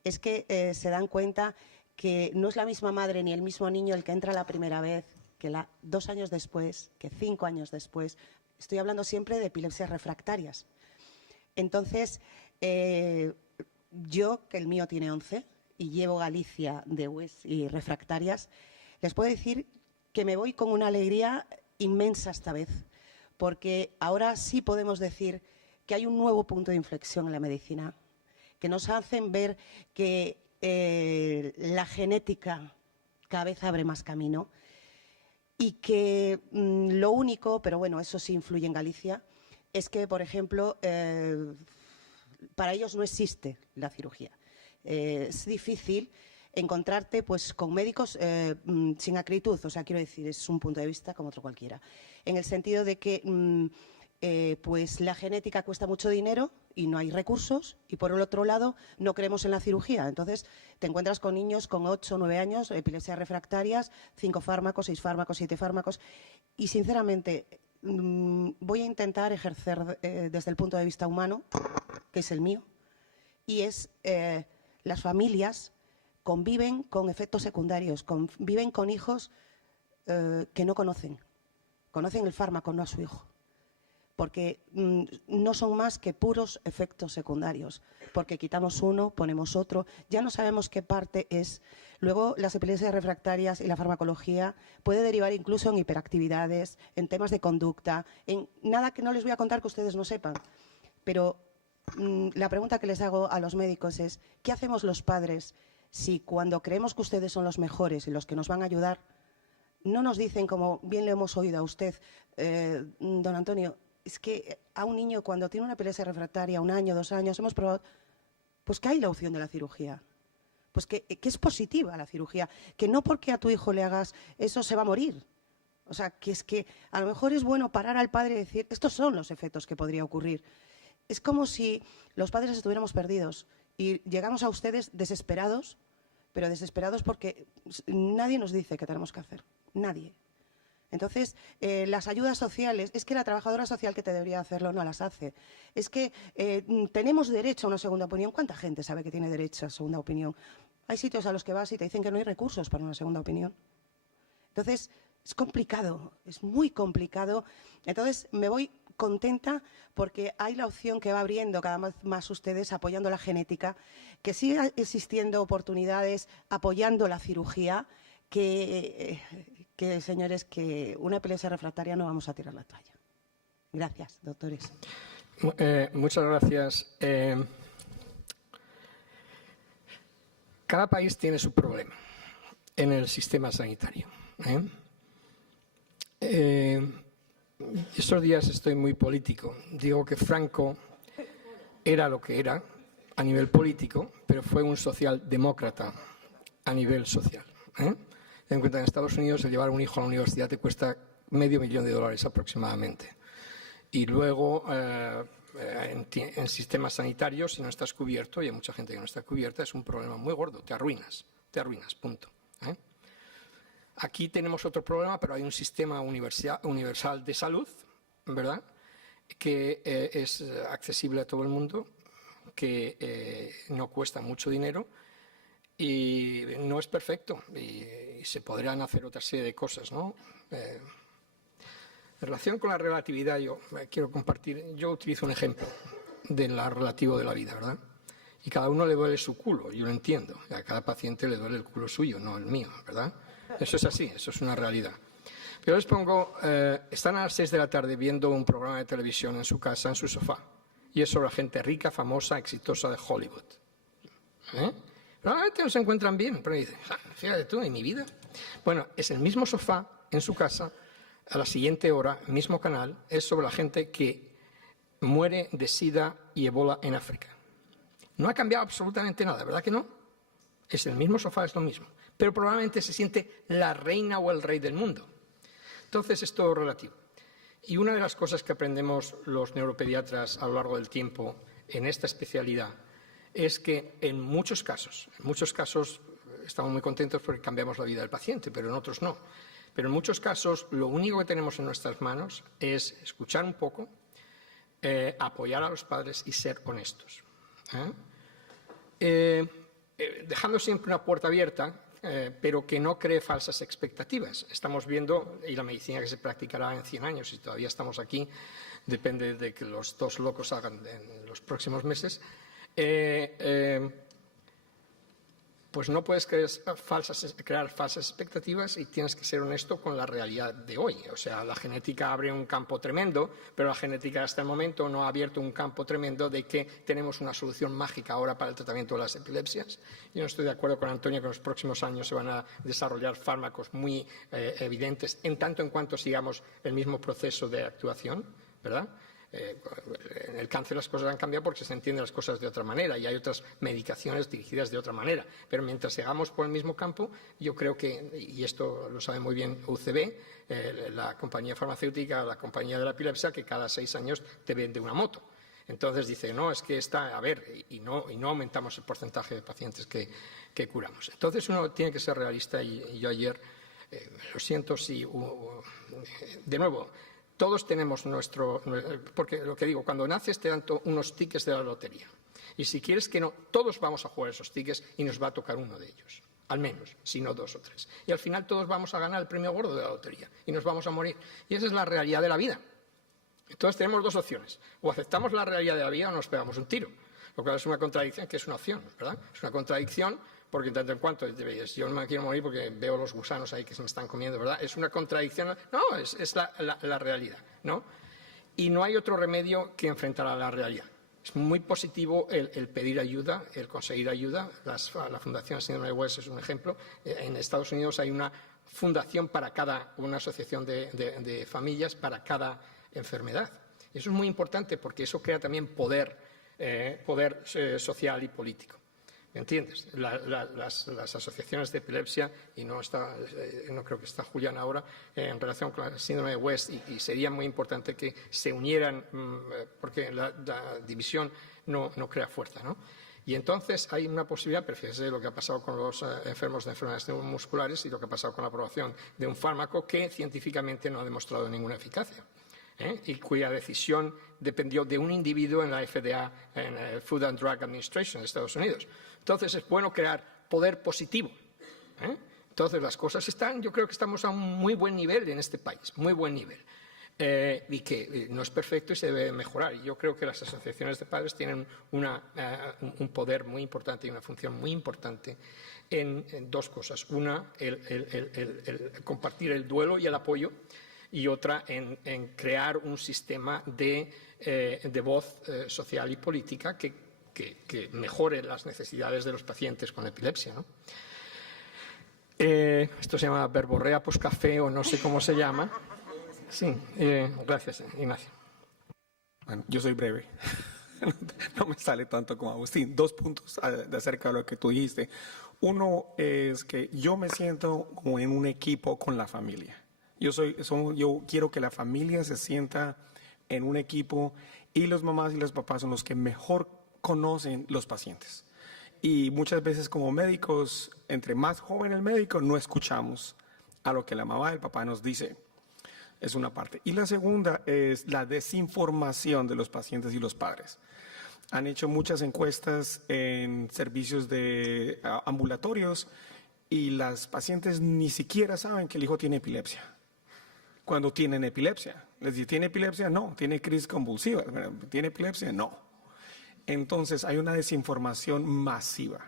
es que se dan cuenta que no es la misma madre ni el mismo niño el que entra la primera vez, que 2 años después, que 5 años después. Estoy hablando siempre de epilepsias refractarias. Entonces, yo, que el mío tiene 11 y llevo Galicia de UES y refractarias, les puedo decir que me voy con una alegría inmensa esta vez, porque ahora sí podemos decir que hay un nuevo punto de inflexión en la medicina, que nos hacen ver que la genética cada vez abre más camino, y que lo único, pero bueno, eso sí influye en Galicia, es que, por ejemplo, para ellos no existe la cirugía. Es difícil encontrarte pues, con médicos sin acritud, o sea, quiero decir, es un punto de vista como otro cualquiera, en el sentido de que pues la genética cuesta mucho dinero y no hay recursos, y por el otro lado no creemos en la cirugía. Entonces te encuentras con niños con 8 o 9 años, epilepsias refractarias, 5 fármacos, 6 fármacos, 7 fármacos, y sinceramente voy a intentar ejercer desde el punto de vista humano, que es el mío, y es las familias conviven con efectos secundarios, conviven con hijos que no conocen el fármaco, no a su hijo. Porque no son más que puros efectos secundarios, porque quitamos uno, ponemos otro, ya no sabemos qué parte es. Luego las epilepsias refractarias y la farmacología puede derivar incluso en hiperactividades, en temas de conducta, en nada que no les voy a contar que ustedes no sepan. Pero la pregunta que les hago a los médicos es, ¿qué hacemos los padres si cuando creemos que ustedes son los mejores y los que nos van a ayudar, no nos dicen, como bien le hemos oído a usted, don Antonio, es que a un niño cuando tiene una epilepsia refractaria, 1 año, 2 años, hemos probado, pues que hay la opción de la cirugía, pues que es positiva la cirugía, que no porque a tu hijo le hagas eso se va a morir. O sea, que es que a lo mejor es bueno parar al padre y decir, estos son los efectos que podría ocurrir. Es como si los padres estuviéramos perdidos y llegamos a ustedes desesperados, pero desesperados porque nadie nos dice qué tenemos que hacer, nadie. Entonces, las ayudas sociales, es que la trabajadora social que te debería hacerlo no las hace. Es que tenemos derecho a una segunda opinión. ¿Cuánta gente sabe que tiene derecho a segunda opinión? Hay sitios a los que vas y te dicen que no hay recursos para una segunda opinión. Entonces, es complicado, es muy complicado. Entonces, me voy contenta porque hay la opción que va abriendo cada vez más ustedes apoyando la genética, que siga existiendo oportunidades apoyando la cirugía, que señores, que una epilepsia refractaria no vamos a tirar la toalla. Gracias, doctores. Muchas gracias. Cada país tiene su problema en el sistema sanitario. Estos días estoy muy político. Digo que Franco era lo que era a nivel político, pero fue un socialdemócrata a nivel social. Ten en cuenta que en Estados Unidos el llevar un hijo a la universidad te cuesta $500,000 aproximadamente. Y luego en sistemas sanitarios, si no estás cubierto, y hay mucha gente que no está cubierta, es un problema muy gordo, te arruinas, punto. Aquí tenemos otro problema, pero hay un sistema universal de salud, ¿verdad?, que es accesible a todo el mundo, que no cuesta mucho dinero y no es perfecto y se podrían hacer otra serie de cosas, ¿no? En relación con la relatividad, yo utilizo un ejemplo de la relativo de la vida, ¿verdad? Y cada uno le duele su culo, yo lo entiendo. A cada paciente le duele el culo suyo, no el mío, ¿verdad? Eso es así, eso es una realidad. Pero les pongo, están a las 6 de la tarde viendo un programa de televisión en su casa, en su sofá. Y es sobre gente rica, famosa, exitosa de Hollywood. Probablemente no se encuentran bien, pero dicen, fíjate tú, en mi vida. Bueno, es el mismo sofá en su casa, a la siguiente hora, mismo canal, es sobre la gente que muere de SIDA y ébola en África. No ha cambiado absolutamente nada, ¿verdad que no? Es el mismo sofá, es lo mismo. Pero probablemente se siente la reina o el rey del mundo. Entonces es todo relativo. Y una de las cosas que aprendemos los neuropediatras a lo largo del tiempo en esta especialidad es que en muchos casos estamos muy contentos porque cambiamos la vida del paciente, pero en otros no. Pero en muchos casos lo único que tenemos en nuestras manos es escuchar un poco, apoyar a los padres y ser honestos. Dejando siempre una puerta abierta, pero que no cree falsas expectativas. Estamos viendo, y la medicina que se practicará en 100 años, y todavía estamos aquí, depende de que los dos locos hagan en los próximos meses, pues no puedes crear falsas expectativas y tienes que ser honesto con la realidad de hoy. O sea, la genética abre un campo tremendo, pero la genética hasta el momento no ha abierto un campo tremendo de que tenemos una solución mágica ahora para el tratamiento de las epilepsias. Yo no estoy de acuerdo con Antonio que en los próximos años se van a desarrollar fármacos muy evidentes, en tanto en cuanto sigamos el mismo proceso de actuación, ¿verdad? En el cáncer las cosas han cambiado porque se entienden las cosas de otra manera y hay otras medicaciones dirigidas de otra manera. Pero mientras sigamos por el mismo campo, yo creo que, y esto lo sabe muy bien UCB, la compañía farmacéutica, la compañía de la epilepsia, que cada 6 años te vende una moto. Entonces dice, no, es que y no aumentamos el porcentaje de pacientes que curamos. Entonces uno tiene que ser realista y yo ayer, lo siento si, de nuevo, todos tenemos porque lo que digo, cuando naces te dan unos tickets de la lotería. Y si quieres que no, todos vamos a jugar esos tickets y nos va a tocar uno de ellos. Al menos, si no 2 o 3. Y al final todos vamos a ganar el premio gordo de la lotería y nos vamos a morir. Y esa es la realidad de la vida. Entonces tenemos 2 opciones. O aceptamos la realidad de la vida o nos pegamos un tiro. Lo cual es una contradicción que es una opción, ¿verdad? Es una contradicción porque en tanto en cuanto yo no me quiero morir porque veo los gusanos ahí que se me están comiendo, ¿verdad? Es una contradicción. No, es la realidad, ¿no? Y no hay otro remedio que enfrentar a la realidad. Es muy positivo el pedir ayuda, el conseguir ayuda. La Fundación Síndrome de West es un ejemplo. En Estados Unidos hay una fundación una asociación de familias para cada enfermedad. Y eso es muy importante porque eso crea también poder social y político. ¿Me entiendes? Las asociaciones de epilepsia, y no creo que está Julián ahora, en relación con el síndrome de West, y sería muy importante que se unieran, porque la división no crea fuerza, ¿no? Y entonces hay una posibilidad, pero fíjese lo que ha pasado con los enfermos de enfermedades neuromusculares y lo que ha pasado con la aprobación de un fármaco que científicamente no ha demostrado ninguna eficacia. Y cuya decisión dependió de un individuo en la FDA, en el Food and Drug Administration de Estados Unidos. Entonces es bueno crear poder positivo. Entonces las cosas yo creo que estamos a un muy buen nivel en este país, muy buen nivel. Y que no es perfecto y se debe mejorar. Y yo creo que las asociaciones de padres tienen un poder muy importante y una función muy importante en 2 cosas. Una, el compartir el duelo y el apoyo, y otra en crear un sistema de voz social y política que mejore las necesidades de los pacientes con epilepsia, ¿no? Esto se llama verborrea postcafé o no sé cómo se llama. Sí, gracias, Ignacio. Bueno, yo soy breve. No me sale tanto como Agustín. 2 puntos acerca de lo que tú dijiste. Uno es que yo me siento como en un equipo con la familia. Yo quiero que la familia se sienta en un equipo y los mamás y los papás son los que mejor conocen los pacientes. Y muchas veces como médicos, entre más joven el médico, no escuchamos a lo que la mamá y el papá nos dice. Es una parte. Y la segunda es la desinformación de los pacientes y los padres. Han hecho muchas encuestas en servicios de ambulatorios y las pacientes ni siquiera saben que el hijo tiene epilepsia. Cuando tienen epilepsia, les dicen, ¿tiene epilepsia? No. ¿Tiene crisis convulsiva? ¿Tiene epilepsia? No. Entonces hay una desinformación masiva.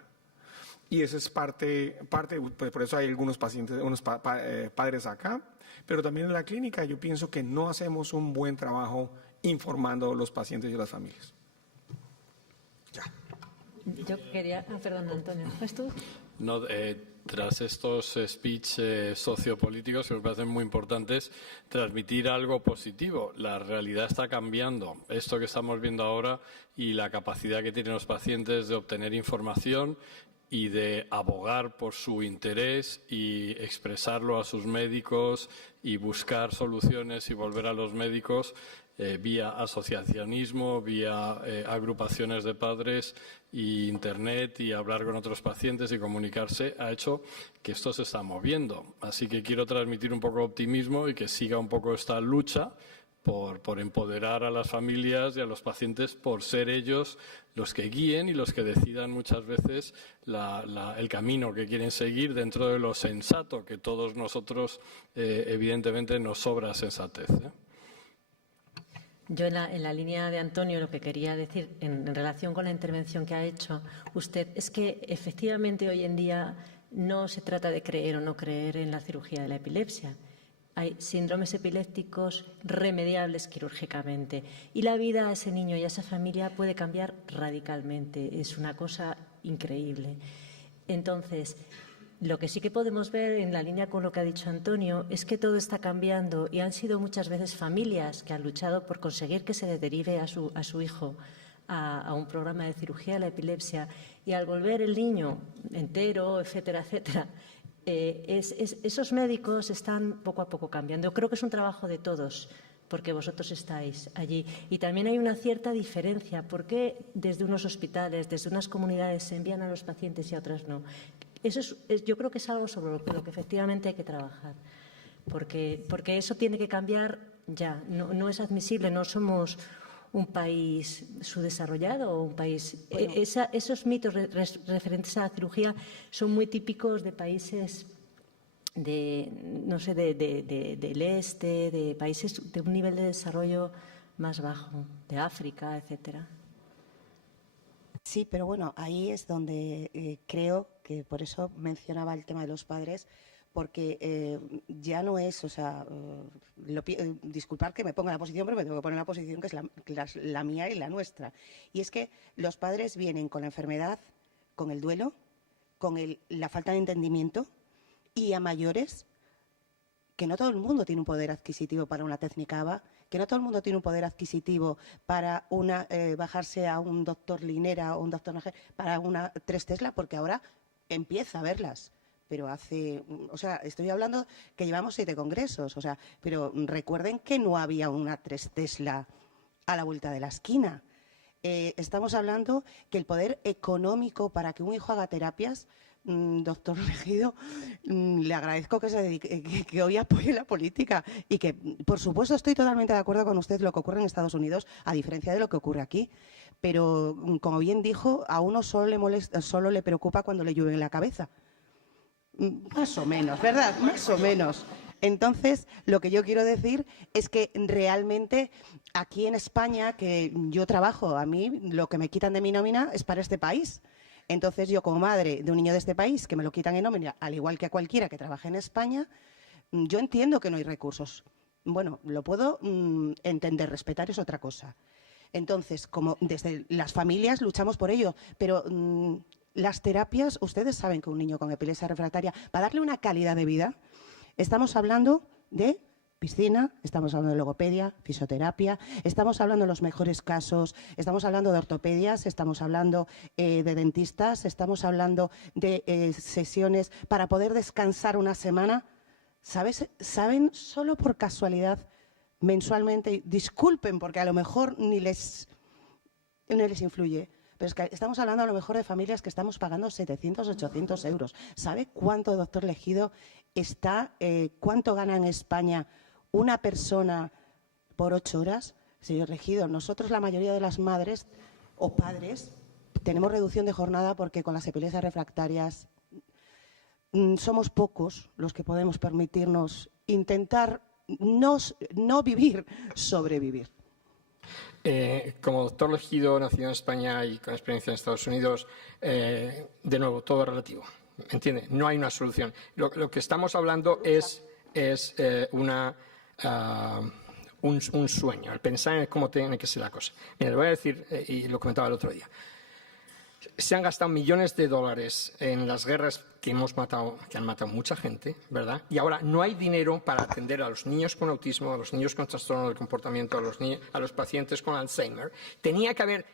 Y eso es parte, por eso hay algunos pacientes, unos padres acá, pero también en la clínica yo pienso que no hacemos un buen trabajo informando a los pacientes y a las familias. Yo quería... perdón, Antonio, ¿es tú? No, tras estos speech sociopolíticos que me parecen muy importantes, transmitir algo positivo. La realidad está cambiando. Esto que estamos viendo ahora y la capacidad que tienen los pacientes de obtener información y de abogar por su interés y expresarlo a sus médicos y buscar soluciones y volver a los médicos vía asociacionismo, vía agrupaciones de padres y Internet y hablar con otros pacientes y comunicarse, ha hecho que esto se está moviendo. Así que quiero transmitir un poco de optimismo y que siga un poco esta lucha por empoderar a las familias y a los pacientes, por ser ellos los que guíen y los que decidan muchas veces el camino que quieren seguir dentro de lo sensato, que todos nosotros evidentemente nos sobra sensatez. Yo en la línea de Antonio lo que quería decir en relación con la intervención que ha hecho usted es que efectivamente hoy en día no se trata de creer o no creer en la cirugía de la epilepsia. Hay síndromes epilépticos remediables quirúrgicamente y la vida a ese niño y a esa familia puede cambiar radicalmente. Es una cosa increíble. Entonces, lo que sí que podemos ver en la línea con lo que ha dicho Antonio es que todo está cambiando y han sido muchas veces familias que han luchado por conseguir que se le derive a su hijo a un programa de cirugía de la epilepsia y al volver el niño entero, etcétera, etcétera, esos médicos están poco a poco cambiando. Yo creo que es un trabajo de todos, porque vosotros estáis allí. Y también hay una cierta diferencia. ¿Por qué desde unos hospitales, desde unas comunidades se envían a los pacientes y a otras no? Eso yo creo que es algo sobre lo que efectivamente hay que trabajar. Porque eso tiene que cambiar ya. No es admisible, no somos un país subdesarrollado o un país... Bueno, esos mitos referentes a la cirugía son muy típicos de países del este, de países de un nivel de desarrollo más bajo, de África, etcétera. Sí, pero bueno, ahí es donde creo que por eso mencionaba el tema de los padres, porque ya no es, o sea, disculpar que me ponga en la posición, pero me tengo que poner en la posición que es la mía y la nuestra. Y es que los padres vienen con la enfermedad, con el duelo, con la falta de entendimiento y a mayores, que no todo el mundo tiene un poder adquisitivo para una técnica ABA, que no todo el mundo tiene un poder adquisitivo para bajarse a un doctor Linera o un doctor Nager, para una 3 Tesla, porque ahora empieza a verlas. Pero estoy hablando que llevamos 7 congresos, pero recuerden que no había una 3 Tesla a la vuelta de la esquina. Estamos hablando que el poder económico para que un hijo haga terapias, doctor Legido, le agradezco que se dedique, que hoy apoye la política y que, por supuesto, estoy totalmente de acuerdo con usted lo que ocurre en Estados Unidos, a diferencia de lo que ocurre aquí. Pero, como bien dijo, a uno solo le preocupa cuando le llueve en la cabeza. Más o menos, ¿verdad? Más o menos. Entonces, lo que yo quiero decir es que realmente aquí en España, que yo trabajo, a mí lo que me quitan de mi nómina es para este país. Entonces, yo como madre de un niño de este país, que me lo quitan en nómina, al igual que a cualquiera que trabaje en España, yo entiendo que no hay recursos. Bueno, lo puedo entender, respetar es otra cosa. Entonces, como desde las familias luchamos por ello, pero... las terapias, ustedes saben que un niño con epilepsia refractaria, para darle una calidad de vida, estamos hablando de piscina, estamos hablando de logopedia, fisioterapia, estamos hablando de los mejores casos, estamos hablando de ortopedias, estamos hablando de dentistas, estamos hablando de sesiones para poder descansar una semana. ¿Saben solo por casualidad mensualmente? Disculpen, porque a lo mejor ni les influye. Pero es que estamos hablando a lo mejor de familias que estamos pagando 700, 800 euros. ¿Sabe cuánto, doctor Legido, cuánto gana en España una persona por 8 horas? Señor Legido, nosotros, la mayoría de las madres, o padres, tenemos reducción de jornada porque con las epilepsias refractarias somos pocos los que podemos permitirnos intentar no vivir, sobrevivir. Como doctor elegido, nacido en España y con experiencia en Estados Unidos, de nuevo, todo es relativo. ¿Entiende? No hay una solución. Lo que estamos hablando es un sueño, el pensar en cómo tiene que ser la cosa. Mira, le voy a decir, y lo comentaba el otro día, se han gastado millones de dólares en las guerras que han matado mucha gente, ¿verdad? Y ahora no hay dinero para atender a los niños con autismo, a los niños con trastorno del comportamiento, a los pacientes con Alzheimer. Tenía que haber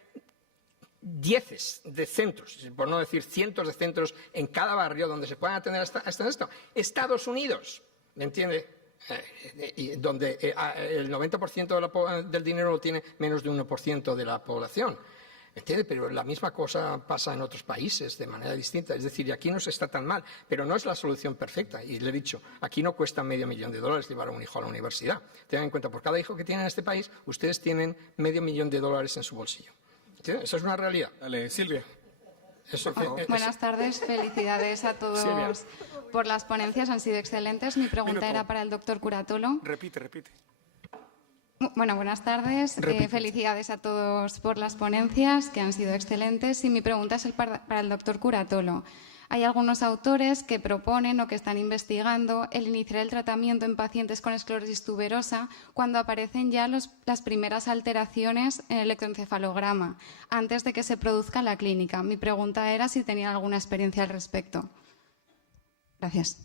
dieces de centros, por no decir cientos de centros en cada barrio donde se puedan atender hasta esto. Estados Unidos, ¿me entiende? Donde el 90% del dinero lo tiene menos de 1% de la población. ¿Entiende? Pero la misma cosa pasa en otros países de manera distinta. Es decir, aquí no se está tan mal, pero no es la solución perfecta. Y le he dicho, aquí no cuesta $500,000 llevar a un hijo a la universidad. Tengan en cuenta, por cada hijo que tienen en este país, ustedes tienen $500,000 en su bolsillo. ¿Entiende? Esa es una realidad. Dale, Silvia. Buenas tardes, felicidades a todos por las ponencias, han sido excelentes. Mi pregunta era para el doctor Curatolo. Repite. Bueno, buenas tardes, felicidades a todos por las ponencias que han sido excelentes y mi pregunta es para el doctor Curatolo. Hay algunos autores que proponen o que están investigando el iniciar el tratamiento en pacientes con esclerosis tuberosa cuando aparecen ya las primeras alteraciones en el electroencefalograma, antes de que se produzca la clínica. Mi pregunta era si tenían alguna experiencia al respecto. Gracias.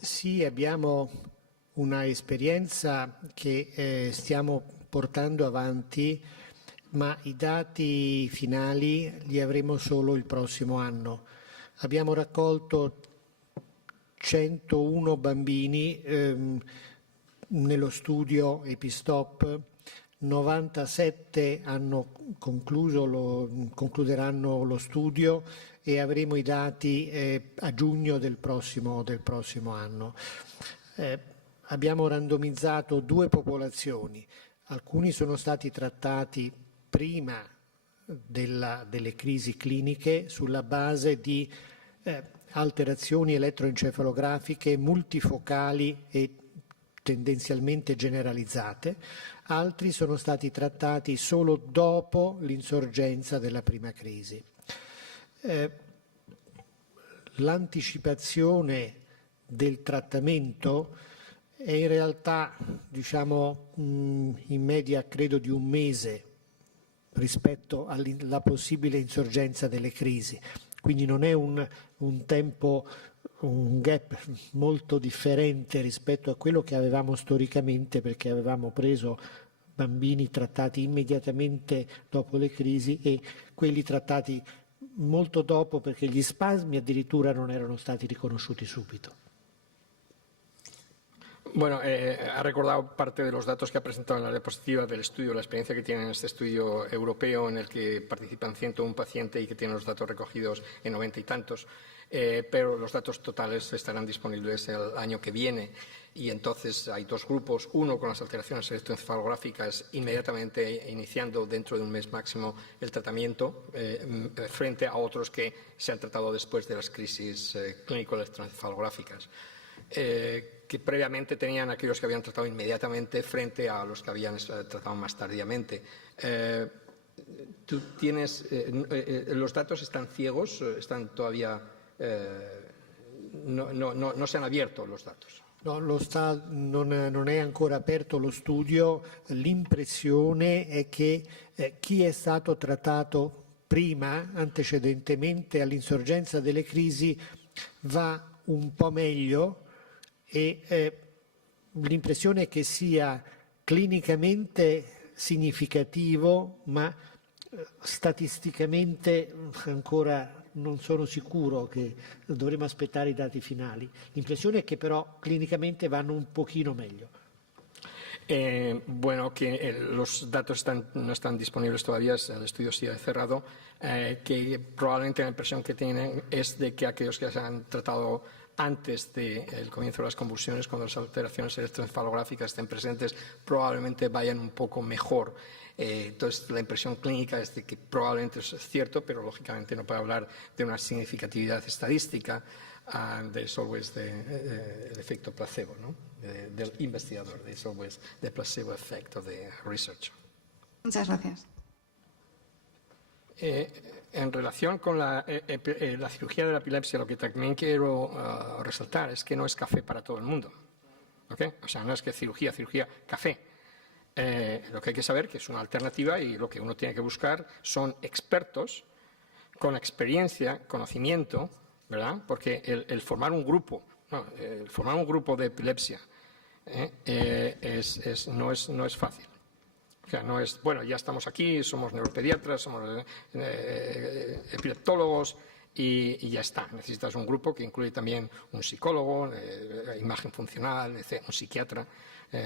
Sì, abbiamo una esperienza che stiamo portando avanti, ma i dati finali li avremo solo il prossimo anno. Abbiamo raccolto 101 bambini nello studio Epistop, 97 concluderanno lo studio e avremo i dati a giugno del prossimo anno. Abbiamo randomizzato 2 popolazioni, alcuni sono stati trattati prima delle crisi cliniche sulla base di alterazioni elettroencefalografiche multifocali e tendenzialmente generalizzate, altri sono stati trattati solo dopo l'insorgenza della prima crisi. L'anticipazione del trattamento è in realtà, diciamo, in media credo di 1 mese rispetto alla possibile insorgenza delle crisi, quindi non è un gap molto differente rispetto a quello che avevamo storicamente, perché avevamo preso bambini trattati immediatamente dopo le crisi e quelli trattati molto dopo perché gli spasmi addirittura non erano stati riconosciuti subito. Bueno, ha recordado parte de los datos que ha presentado en la diapositiva del estudio, la experiencia que tiene en este estudio europeo en el que participan 101 pacientes y que tiene los datos recogidos en 90 y tantos, pero los datos totales estarán disponibles el año que viene. Y entonces hay 2 grupos, uno con las alteraciones electroencefalográficas inmediatamente iniciando dentro de 1 mes máximo el tratamiento, frente a otros que se han tratado después de las crisis clínico-electroencefalográficas. Que previamente tenían aquellos que habían tratado inmediatamente frente a los que habían tratado más tardíamente. ¿Tú tienes, los datos están ciegos? ¿Están todavía, no se han abierto los datos? No, non è ancora aperto lo studio, l'impressione è che chi è stato trattato prima, antecedentemente all'insorgenza delle crisi, va un po' meglio e l'impressione è che sia clinicamente significativo, ma statisticamente ancora non sono sicuro, che dovremo aspettare i dati finali. L'impressione è che però clinicamente vanno un pochino meglio. Bueno, que los datos no están disponibles todavía, el estudio sigue cerrado, que probablemente la impresión que tienen es de que aquellos que se han tratado antes del comienzo de las convulsiones, cuando las alteraciones electroencefalográficas estén presentes, probablemente vayan un poco mejor. Entonces, la impresión clínica es de que probablemente eso es cierto, pero lógicamente no puede hablar de una significatividad estadística. There's always the efecto placebo, ¿no? Del investigador. There's always the placebo effect of the researcher. Muchas gracias. En relación con la cirugía de la epilepsia, lo que también quiero resaltar es que no es café para todo el mundo. ¿Okay? O sea, no es que cirugía, café. Lo que hay que saber que es una alternativa y lo que uno tiene que buscar son expertos con experiencia, conocimiento, ¿verdad? Porque el formar un grupo, de epilepsia no es fácil. O sea, no es, bueno, ya estamos aquí, somos neuropediatras, somos epileptólogos y ya está. Necesitas un grupo que incluye también un psicólogo, imagen funcional, un psiquiatra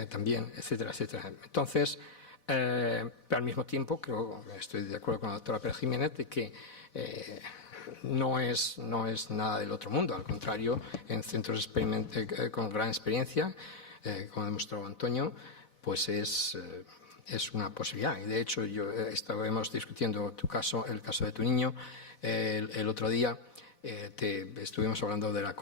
también, etcétera, etcétera. Entonces, pero al mismo tiempo, estoy de acuerdo con la doctora Pérez Jiménez de que no es nada del otro mundo. Al contrario, en centros con gran experiencia, como ha demostrado Antonio, pues es una posibilidad. Y de hecho, estábamos discutiendo el caso de tu niño el otro día. Estuvimos hablando de la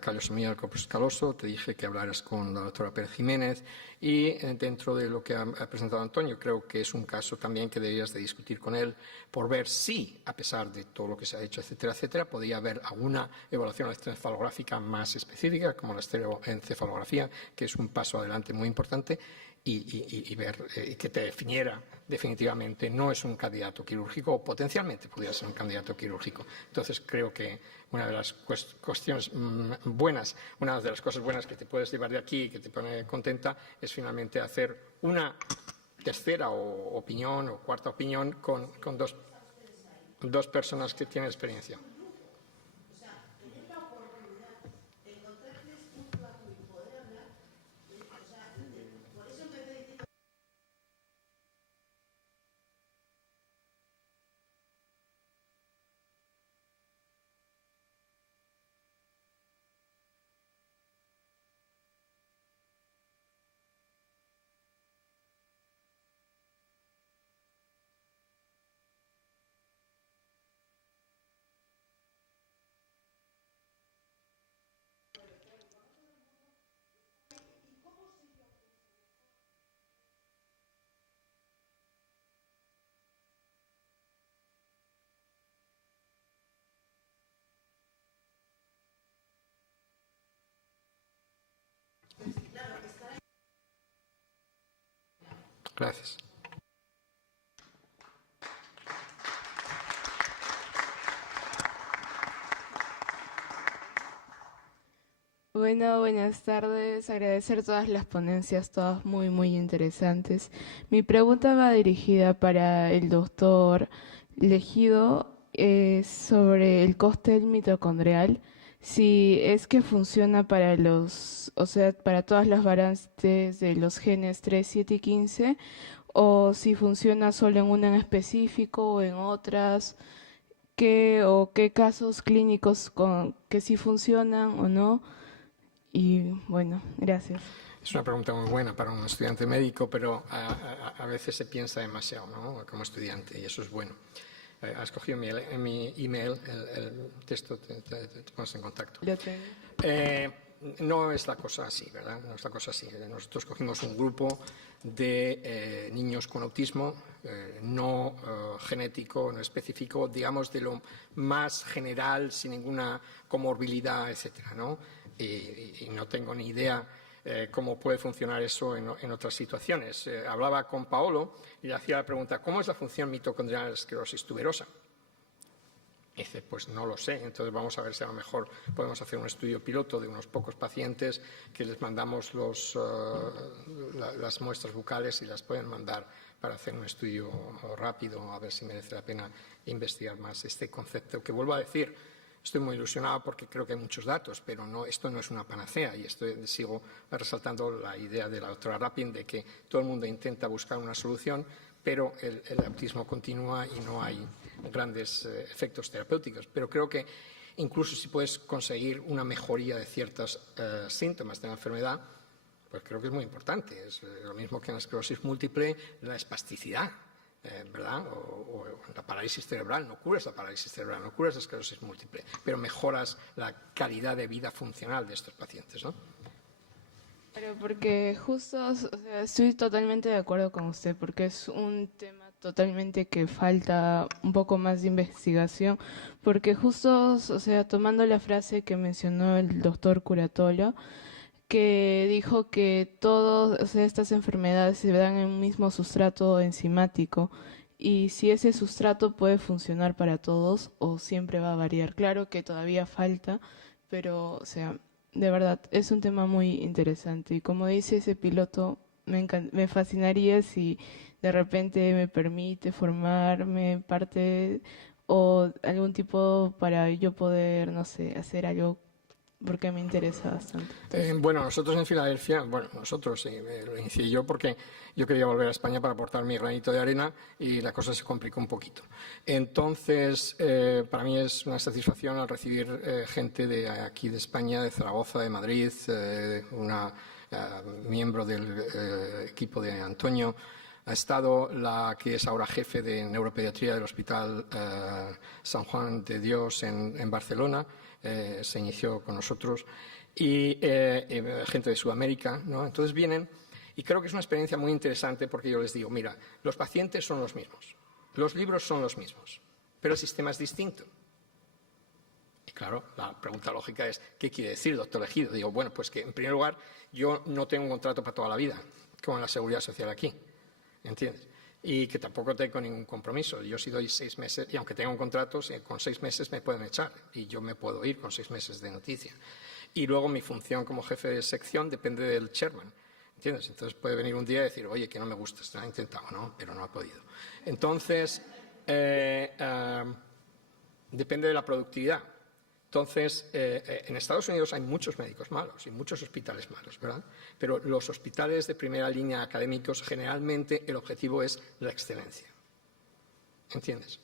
caliosomía del corpus caloso. Te dije que hablaras con la doctora Pérez Jiménez y dentro de lo que ha presentado Antonio, creo que es un caso también que deberías de discutir con él por ver si, a pesar de todo lo que se ha hecho, etcétera, etcétera, podría haber alguna evaluación electroencefalográfica más específica, como la estereoencefalografía, que es un paso adelante muy importante, y ver que te definiera definitivamente no es un candidato quirúrgico o potencialmente pudiera ser un candidato quirúrgico. Entonces creo que una de las cuestiones buenas, una de las cosas buenas que te puedes llevar de aquí y que te pone contenta es finalmente hacer una tercera opinión o cuarta opinión con dos personas que tienen experiencia. Gracias. Bueno, buenas tardes. Agradecer todas las ponencias, todas muy, muy interesantes. Mi pregunta va dirigida para el doctor Legido sobre el cóctel mitocondrial. Si es que funciona para para todas las variantes de los genes 3, 7 y 15, o si funciona solo en una en específico o en otras, qué casos clínicos que sí funcionan o no. Y bueno, gracias. Es una pregunta muy buena para un estudiante médico, pero a veces se piensa demasiado, ¿no? Como estudiante, y eso es bueno. Has cogido en mi email el texto, te pones en contacto. Lo tengo. No es la cosa así, ¿verdad? No es la cosa así. Nosotros cogimos un grupo de niños con autismo, no genético, no específico, digamos de lo más general, sin ninguna comorbilidad, etcétera, ¿no? Y no tengo ni idea cómo puede funcionar eso en otras situaciones. Hablaba con Paolo y le hacía la pregunta, ¿cómo es la función mitocondrial de la esclerosis tuberosa? Y dice, pues no lo sé. Entonces vamos a ver si a lo mejor podemos hacer un estudio piloto de unos pocos pacientes que les mandamos las muestras bucales y las pueden mandar para hacer un estudio rápido, a ver si merece la pena investigar más este concepto, que vuelvo a decir, estoy muy ilusionado porque creo que hay muchos datos, pero esto no es una panacea y sigo resaltando la idea de la doctora Rapin de que todo el mundo intenta buscar una solución, pero el autismo continúa y no hay grandes efectos terapéuticos. Pero creo que incluso si puedes conseguir una mejoría de ciertos síntomas de la enfermedad, pues creo que es muy importante. Es lo mismo que en la esclerosis múltiple, la espasticidad, ¿verdad? O la parálisis cerebral. No curas la parálisis cerebral, no curas la esclerosis múltiple, pero mejoras la calidad de vida funcional de estos pacientes, ¿no? Pero porque justo, o sea, estoy totalmente de acuerdo con usted, porque es un tema totalmente que falta un poco más de investigación, porque justo, o sea, tomando la frase que mencionó el doctor Curatolo, que dijo que todas, o sea, estas enfermedades se dan en un mismo sustrato enzimático, y si ese sustrato puede funcionar para todos o siempre va a variar. Claro que todavía falta, pero, o sea, de verdad, es un tema muy interesante. Y como dice ese piloto, me fascinaría si de repente me permite formarme parte o algún tipo para yo poder, no sé, hacer algo, porque me interesa bastante. Bueno, nosotros en Filadelfia, bueno, nosotros sí, lo inicié yo porque yo quería volver a España para aportar mi granito de arena y la cosa se complicó un poquito. Entonces, para mí es una satisfacción al recibir gente de aquí de España, de Zaragoza, de Madrid, una miembro del equipo de Antonio. Ha estado la que es ahora jefe de neuropediatría del Hospital San Juan de Dios en Barcelona. Se inició con nosotros, y gente de Sudamérica, ¿no? Entonces vienen, y creo que es una experiencia muy interesante porque yo les digo, mira, los pacientes son los mismos, los libros son los mismos, pero el sistema es distinto. Y claro, la pregunta lógica es, ¿qué quiere decir, doctor Ejido? Digo, bueno, pues que en primer lugar yo no tengo un contrato para toda la vida, como en la Seguridad Social aquí, ¿entiendes? Y que tampoco tengo ningún compromiso. Yo si doy 6 meses, y aunque tenga un contrato, con 6 meses me pueden echar y yo me puedo ir con 6 meses de noticia. Y luego mi función como jefe de sección depende del chairman, ¿entiendes? Entonces puede venir un día y decir, oye, que no me gusta, se lo ha intentado, ¿no? Pero no ha podido. Entonces, depende de la productividad. Entonces, en Estados Unidos hay muchos médicos malos y muchos hospitales malos, ¿verdad? Pero los hospitales de primera línea académicos, generalmente el objetivo es la excelencia. ¿Entiendes?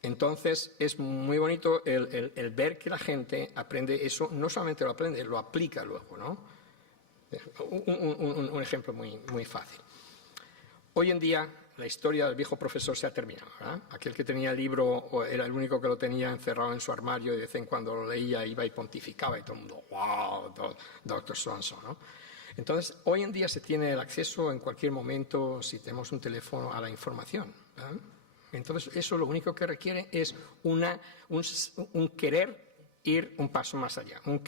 Entonces, es muy bonito el ver que la gente aprende eso, no solamente lo aprende, lo aplica luego, ¿no? Un ejemplo muy fácil. Hoy en día, la historia del viejo profesor se ha terminado, ¿verdad? Aquel que tenía el libro era el único que lo tenía encerrado en su armario y de vez en cuando lo leía, iba y pontificaba y todo el mundo, wow, Dr. So-and-so, ¿no? Entonces, hoy en día se tiene el acceso en cualquier momento, si tenemos un teléfono, a la información, ¿verdad? Entonces, eso lo único que requiere es un querer ir un paso más allá, un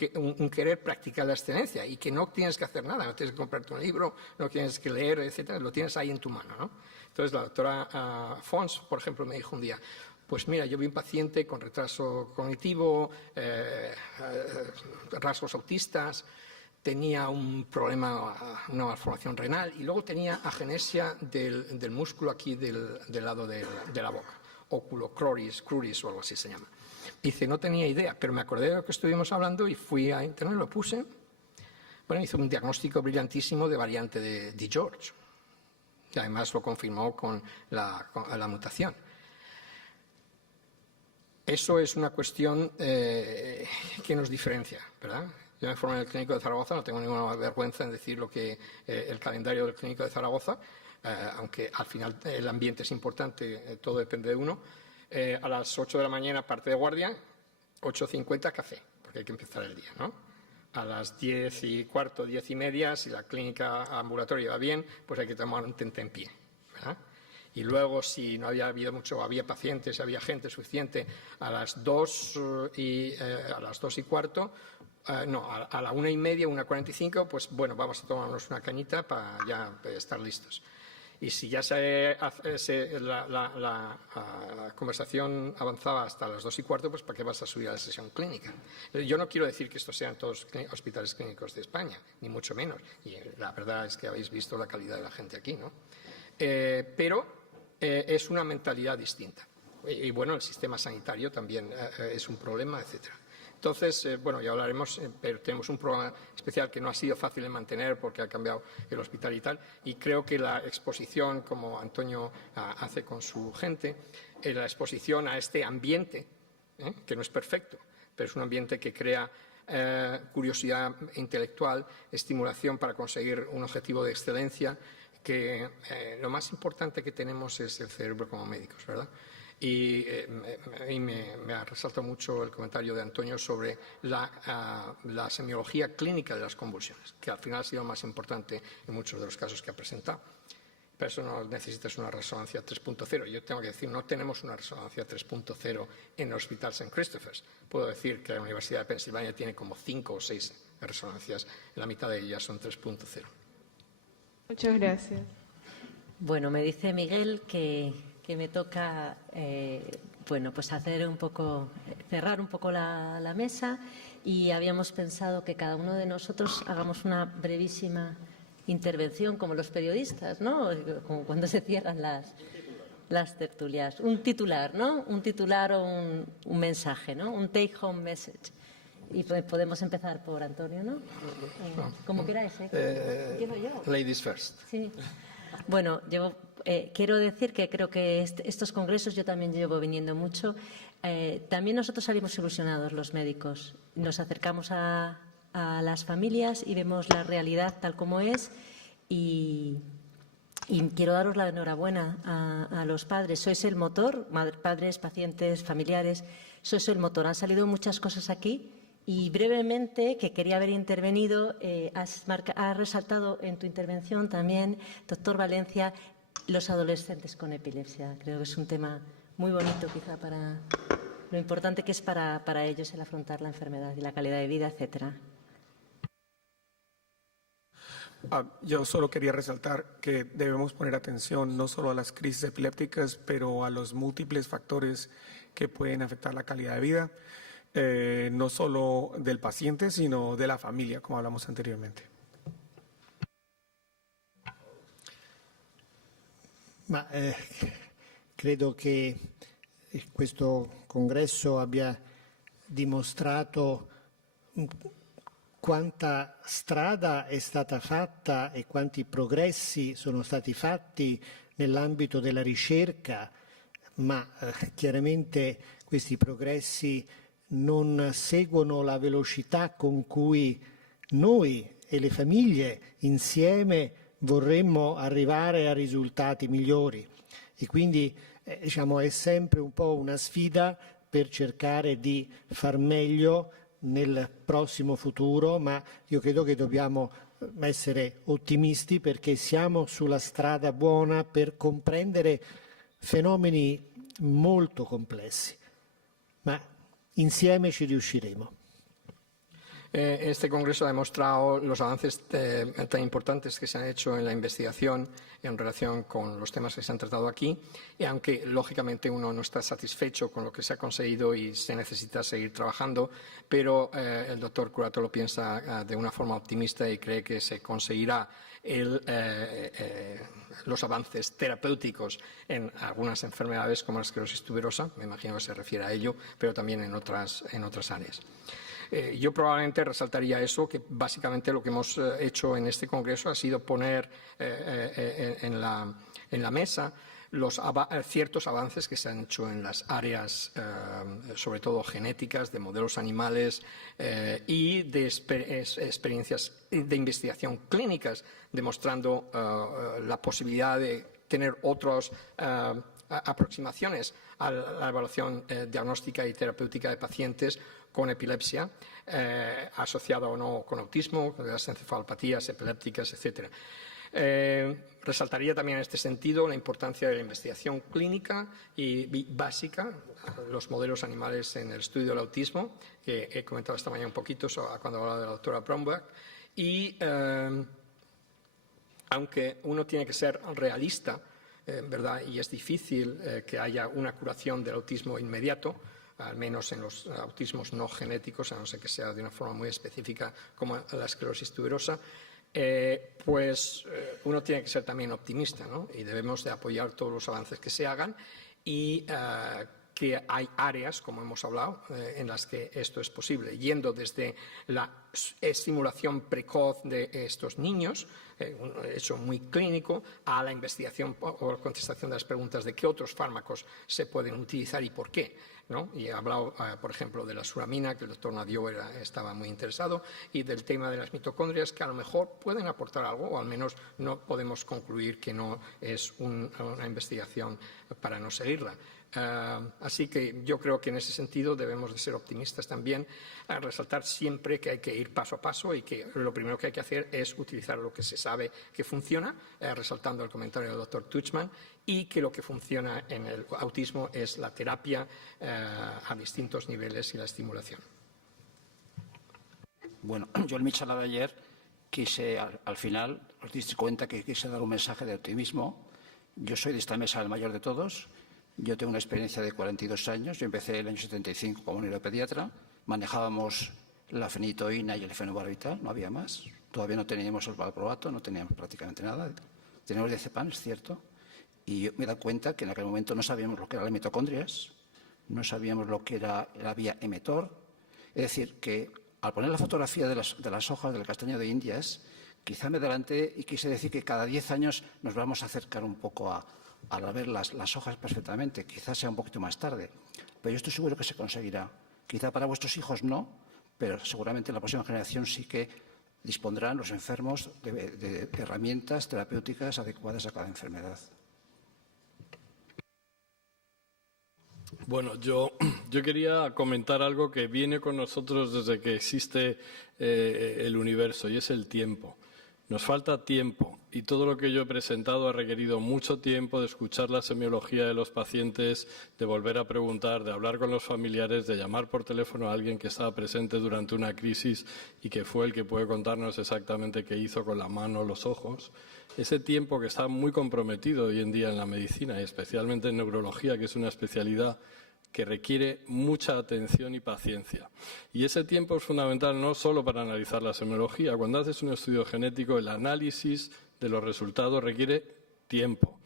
querer practicar la excelencia y que no tienes que hacer nada, no tienes que comprarte un libro, no tienes que leer, etcétera, lo tienes ahí en tu mano, ¿no? Entonces la doctora Fons, por ejemplo, me dijo un día, pues mira, yo vi un paciente con retraso cognitivo, rasgos autistas, tenía un problema, una malformación renal y luego tenía agenesia del músculo aquí del lado de la boca, óculo cruris o algo así se llama. Dice, no tenía idea, pero me acordé de lo que estuvimos hablando y fui a internet, lo puse. Bueno, hizo un diagnóstico brillantísimo de variante de George. Y además lo confirmó con la mutación. Eso es una cuestión que nos diferencia, ¿verdad? Yo me formé en el Clínico de Zaragoza, no tengo ninguna vergüenza en decir lo que el calendario del Clínico de Zaragoza, aunque al final el ambiente es importante, todo depende de uno. A las 8 de la mañana parte de guardia, 8:50 café, porque hay que empezar el día, ¿no? A las 10:15, 10:30, si la clínica ambulatoria va bien, pues hay que tomar un tentempié, ¿verdad? Y luego, si no había habido mucho, había pacientes, había gente suficiente, a las 2:15, no, a la 1:30, 1:45, pues bueno, vamos a tomarnos una cañita para ya estar listos. Y si ya la conversación avanzaba hasta las 2:15, pues ¿para qué vas a subir a la sesión clínica? Yo no quiero decir que estos sean todos hospitales clínicos de España, ni mucho menos. Y la verdad es que habéis visto la calidad de la gente aquí, ¿no? Pero es una mentalidad distinta. Y bueno, el sistema sanitario también es un problema, etcétera. Entonces, bueno, ya hablaremos, pero tenemos un programa especial que no ha sido fácil de mantener porque ha cambiado el hospital y tal, y creo que la exposición, como Antonio hace con su gente, la exposición a este ambiente, que no es perfecto, pero es un ambiente que crea curiosidad intelectual, estimulación para conseguir un objetivo de excelencia, que lo más importante que tenemos es el cerebro como médicos, ¿verdad? Y a mí me ha resaltado mucho el comentario de Antonio sobre la semiología clínica de las convulsiones, que al final ha sido más importante en muchos de los casos que ha presentado. Pero eso no necesitas una resonancia 3.0. Yo tengo que decir, no tenemos una resonancia 3.0 en el Hospital St. Christopher's. Puedo decir que la Universidad de Pensilvania tiene como 5 o 6 resonancias, la mitad de ellas son 3.0. Muchas gracias. Bueno, me dice Miguel que me toca pues hacer un poco, cerrar un poco la mesa, y habíamos pensado que cada uno de nosotros hagamos una brevísima intervención, como los periodistas, ¿no? Como cuando se cierran las tertulias. Un titular, ¿no? Un titular o un mensaje, ¿no? Un take home message. Y podemos empezar por Antonio, ¿no? Como queráis, ¿eh? Empiezo yo. Ladies first. Sí. Bueno, quiero decir que creo que estos congresos, yo también llevo viniendo mucho, también nosotros salimos ilusionados, los médicos. Nos acercamos a las familias y vemos la realidad tal como es, y quiero daros la enhorabuena a los padres. Sois el motor, padres, pacientes, familiares, sois el motor. Han salido muchas cosas aquí. Y brevemente, que quería haber intervenido, has resaltado en tu intervención también, doctor Valencia, los adolescentes con epilepsia. Creo que es un tema muy bonito, quizá, para lo importante que es para ellos el afrontar la enfermedad y la calidad de vida, etcétera. Yo solo quería resaltar que debemos poner atención no solo a las crisis epilépticas, pero a los múltiples factores que pueden afectar la calidad de vida. No solo del paciente, sino de la familia, como hablamos anteriormente. Credo che questo congresso abbia dimostrato quanta strada è stata fatta e quanti progressi sono stati fatti nell'ambito della ricerca, ma chiaramente questi progressi non seguono la velocità con cui noi e le famiglie insieme vorremmo arrivare a risultati migliori, e quindi è sempre un po' una sfida per cercare di far meglio nel prossimo futuro, ma io credo che dobbiamo essere ottimisti, perché siamo sulla strada buona per comprendere fenomeni molto complessi, ma insieme ci riusciremo. Este congreso ha demostrado los avances tan importantes que se han hecho en la investigación en relación con los temas que se han tratado aquí, y aunque lógicamente uno no está satisfecho con lo que se ha conseguido y se necesita seguir trabajando, pero el doctor Curatolo piensa de una forma optimista y cree que se conseguirá los avances terapéuticos en algunas enfermedades como la esclerosis tuberosa, me imagino que se refiere a ello, pero también en otras áreas. Yo probablemente resaltaría eso, que básicamente lo que hemos hecho en este congreso ha sido poner en la mesa ciertos avances que se han hecho en las áreas, sobre todo genéticas, de modelos animales y de experiencias de investigación clínicas, demostrando la posibilidad de tener otras aproximaciones a la evaluación diagnóstica y terapéutica de pacientes con epilepsia, asociada o no con autismo, con las encefalopatías epilépticas, etc. Resaltaría también en este sentido la importancia de la investigación clínica y básica, los modelos animales en el estudio del autismo, que he comentado esta mañana un poquito cuando hablaba de la doctora Bromberg, y aunque uno tiene que ser realista, ¿verdad? Y es difícil que haya una curación del autismo inmediato, al menos en los autismos no genéticos, a no ser que sea de una forma muy específica como la esclerosis tuberosa, pues uno tiene que ser también optimista, ¿no? Y debemos de apoyar todos los avances que se hagan y que hay áreas, como hemos hablado, en las que esto es posible, yendo desde la estimulación precoz de estos niños, un hecho muy clínico, a la investigación o contestación de las preguntas de qué otros fármacos se pueden utilizar y por qué, ¿no? Y he hablado, por ejemplo, de la suramina, que el doctor Nadio estaba muy interesado, y del tema de las mitocondrias, que a lo mejor pueden aportar algo, o al menos no podemos concluir que no es una investigación para no seguirla. Así que yo creo que en ese sentido debemos de ser optimistas también, resaltar siempre que hay que ir paso a paso y que lo primero que hay que hacer es utilizar lo que se sabe que funciona, resaltando el comentario del doctor Tuchman, y que lo que funciona en el autismo es la terapia a distintos niveles y la estimulación. Bueno, yo en mi charla de ayer quise, al final, os diste cuenta que quise dar un mensaje de optimismo. Yo soy de esta mesa el mayor de todos. Yo tengo una experiencia de 42 años. Yo empecé en el año 75 como neuropediatra. Manejábamos la fenitoína y el fenobarbital, no había más. Todavía no teníamos el valproato, no teníamos prácticamente nada. Teníamos diazepam, es cierto. Y yo me he dado cuenta que en aquel momento no sabíamos lo que eran las mitocondrias, no sabíamos lo que era la vía mTOR. Es decir, que al poner la fotografía de las hojas del castaño de Indias, quizá me adelanté y quise decir que cada 10 años nos vamos a acercar un poco a ver las hojas perfectamente. Quizás sea un poquito más tarde, pero yo estoy seguro que se conseguirá. Quizá para vuestros hijos no, pero seguramente en la próxima generación sí que dispondrán los enfermos de herramientas terapéuticas adecuadas a cada enfermedad. Bueno, yo quería comentar algo que viene con nosotros desde que existe el universo, y es el tiempo. Nos falta tiempo, y todo lo que yo he presentado ha requerido mucho tiempo de escuchar la semiología de los pacientes, de volver a preguntar, de hablar con los familiares, de llamar por teléfono a alguien que estaba presente durante una crisis y que fue el que puede contarnos exactamente qué hizo con la mano, los ojos. Ese tiempo que está muy comprometido hoy en día en la medicina, y especialmente en neurología, que es una especialidad que requiere mucha atención y paciencia. Y ese tiempo es fundamental no solo para analizar la semiología. Cuando haces un estudio genético, el análisis de los resultados requiere tiempo.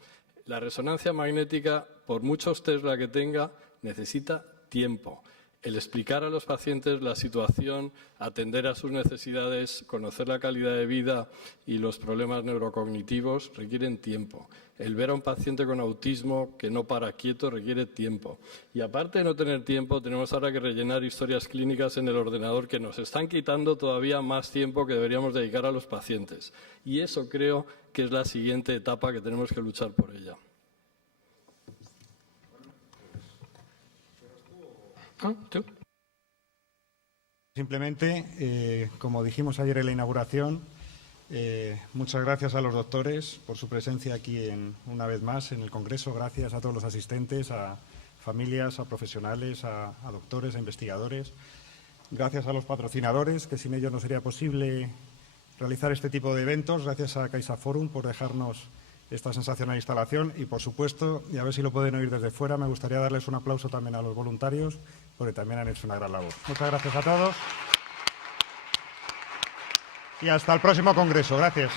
La resonancia magnética, por muchos Tesla que tenga, necesita tiempo. El explicar a los pacientes la situación, atender a sus necesidades, conocer la calidad de vida y los problemas neurocognitivos requieren tiempo. El ver a un paciente con autismo que no para quieto requiere tiempo. Y aparte de no tener tiempo, tenemos ahora que rellenar historias clínicas en el ordenador que nos están quitando todavía más tiempo que deberíamos dedicar a los pacientes. Y eso creo que es la siguiente etapa que tenemos que luchar por ella. Simplemente, como dijimos ayer en la inauguración, muchas gracias a los doctores por su presencia aquí una vez más en el Congreso. Gracias a todos los asistentes, a familias, a profesionales, a doctores, a investigadores. Gracias a los patrocinadores, que sin ellos no sería posible realizar este tipo de eventos. Gracias a CaixaForum por dejarnos esta sensacional instalación y, por supuesto, y a ver si lo pueden oír desde fuera, me gustaría darles un aplauso también a los voluntarios, porque también han hecho una gran labor. Muchas gracias a todos y hasta el próximo Congreso. Gracias.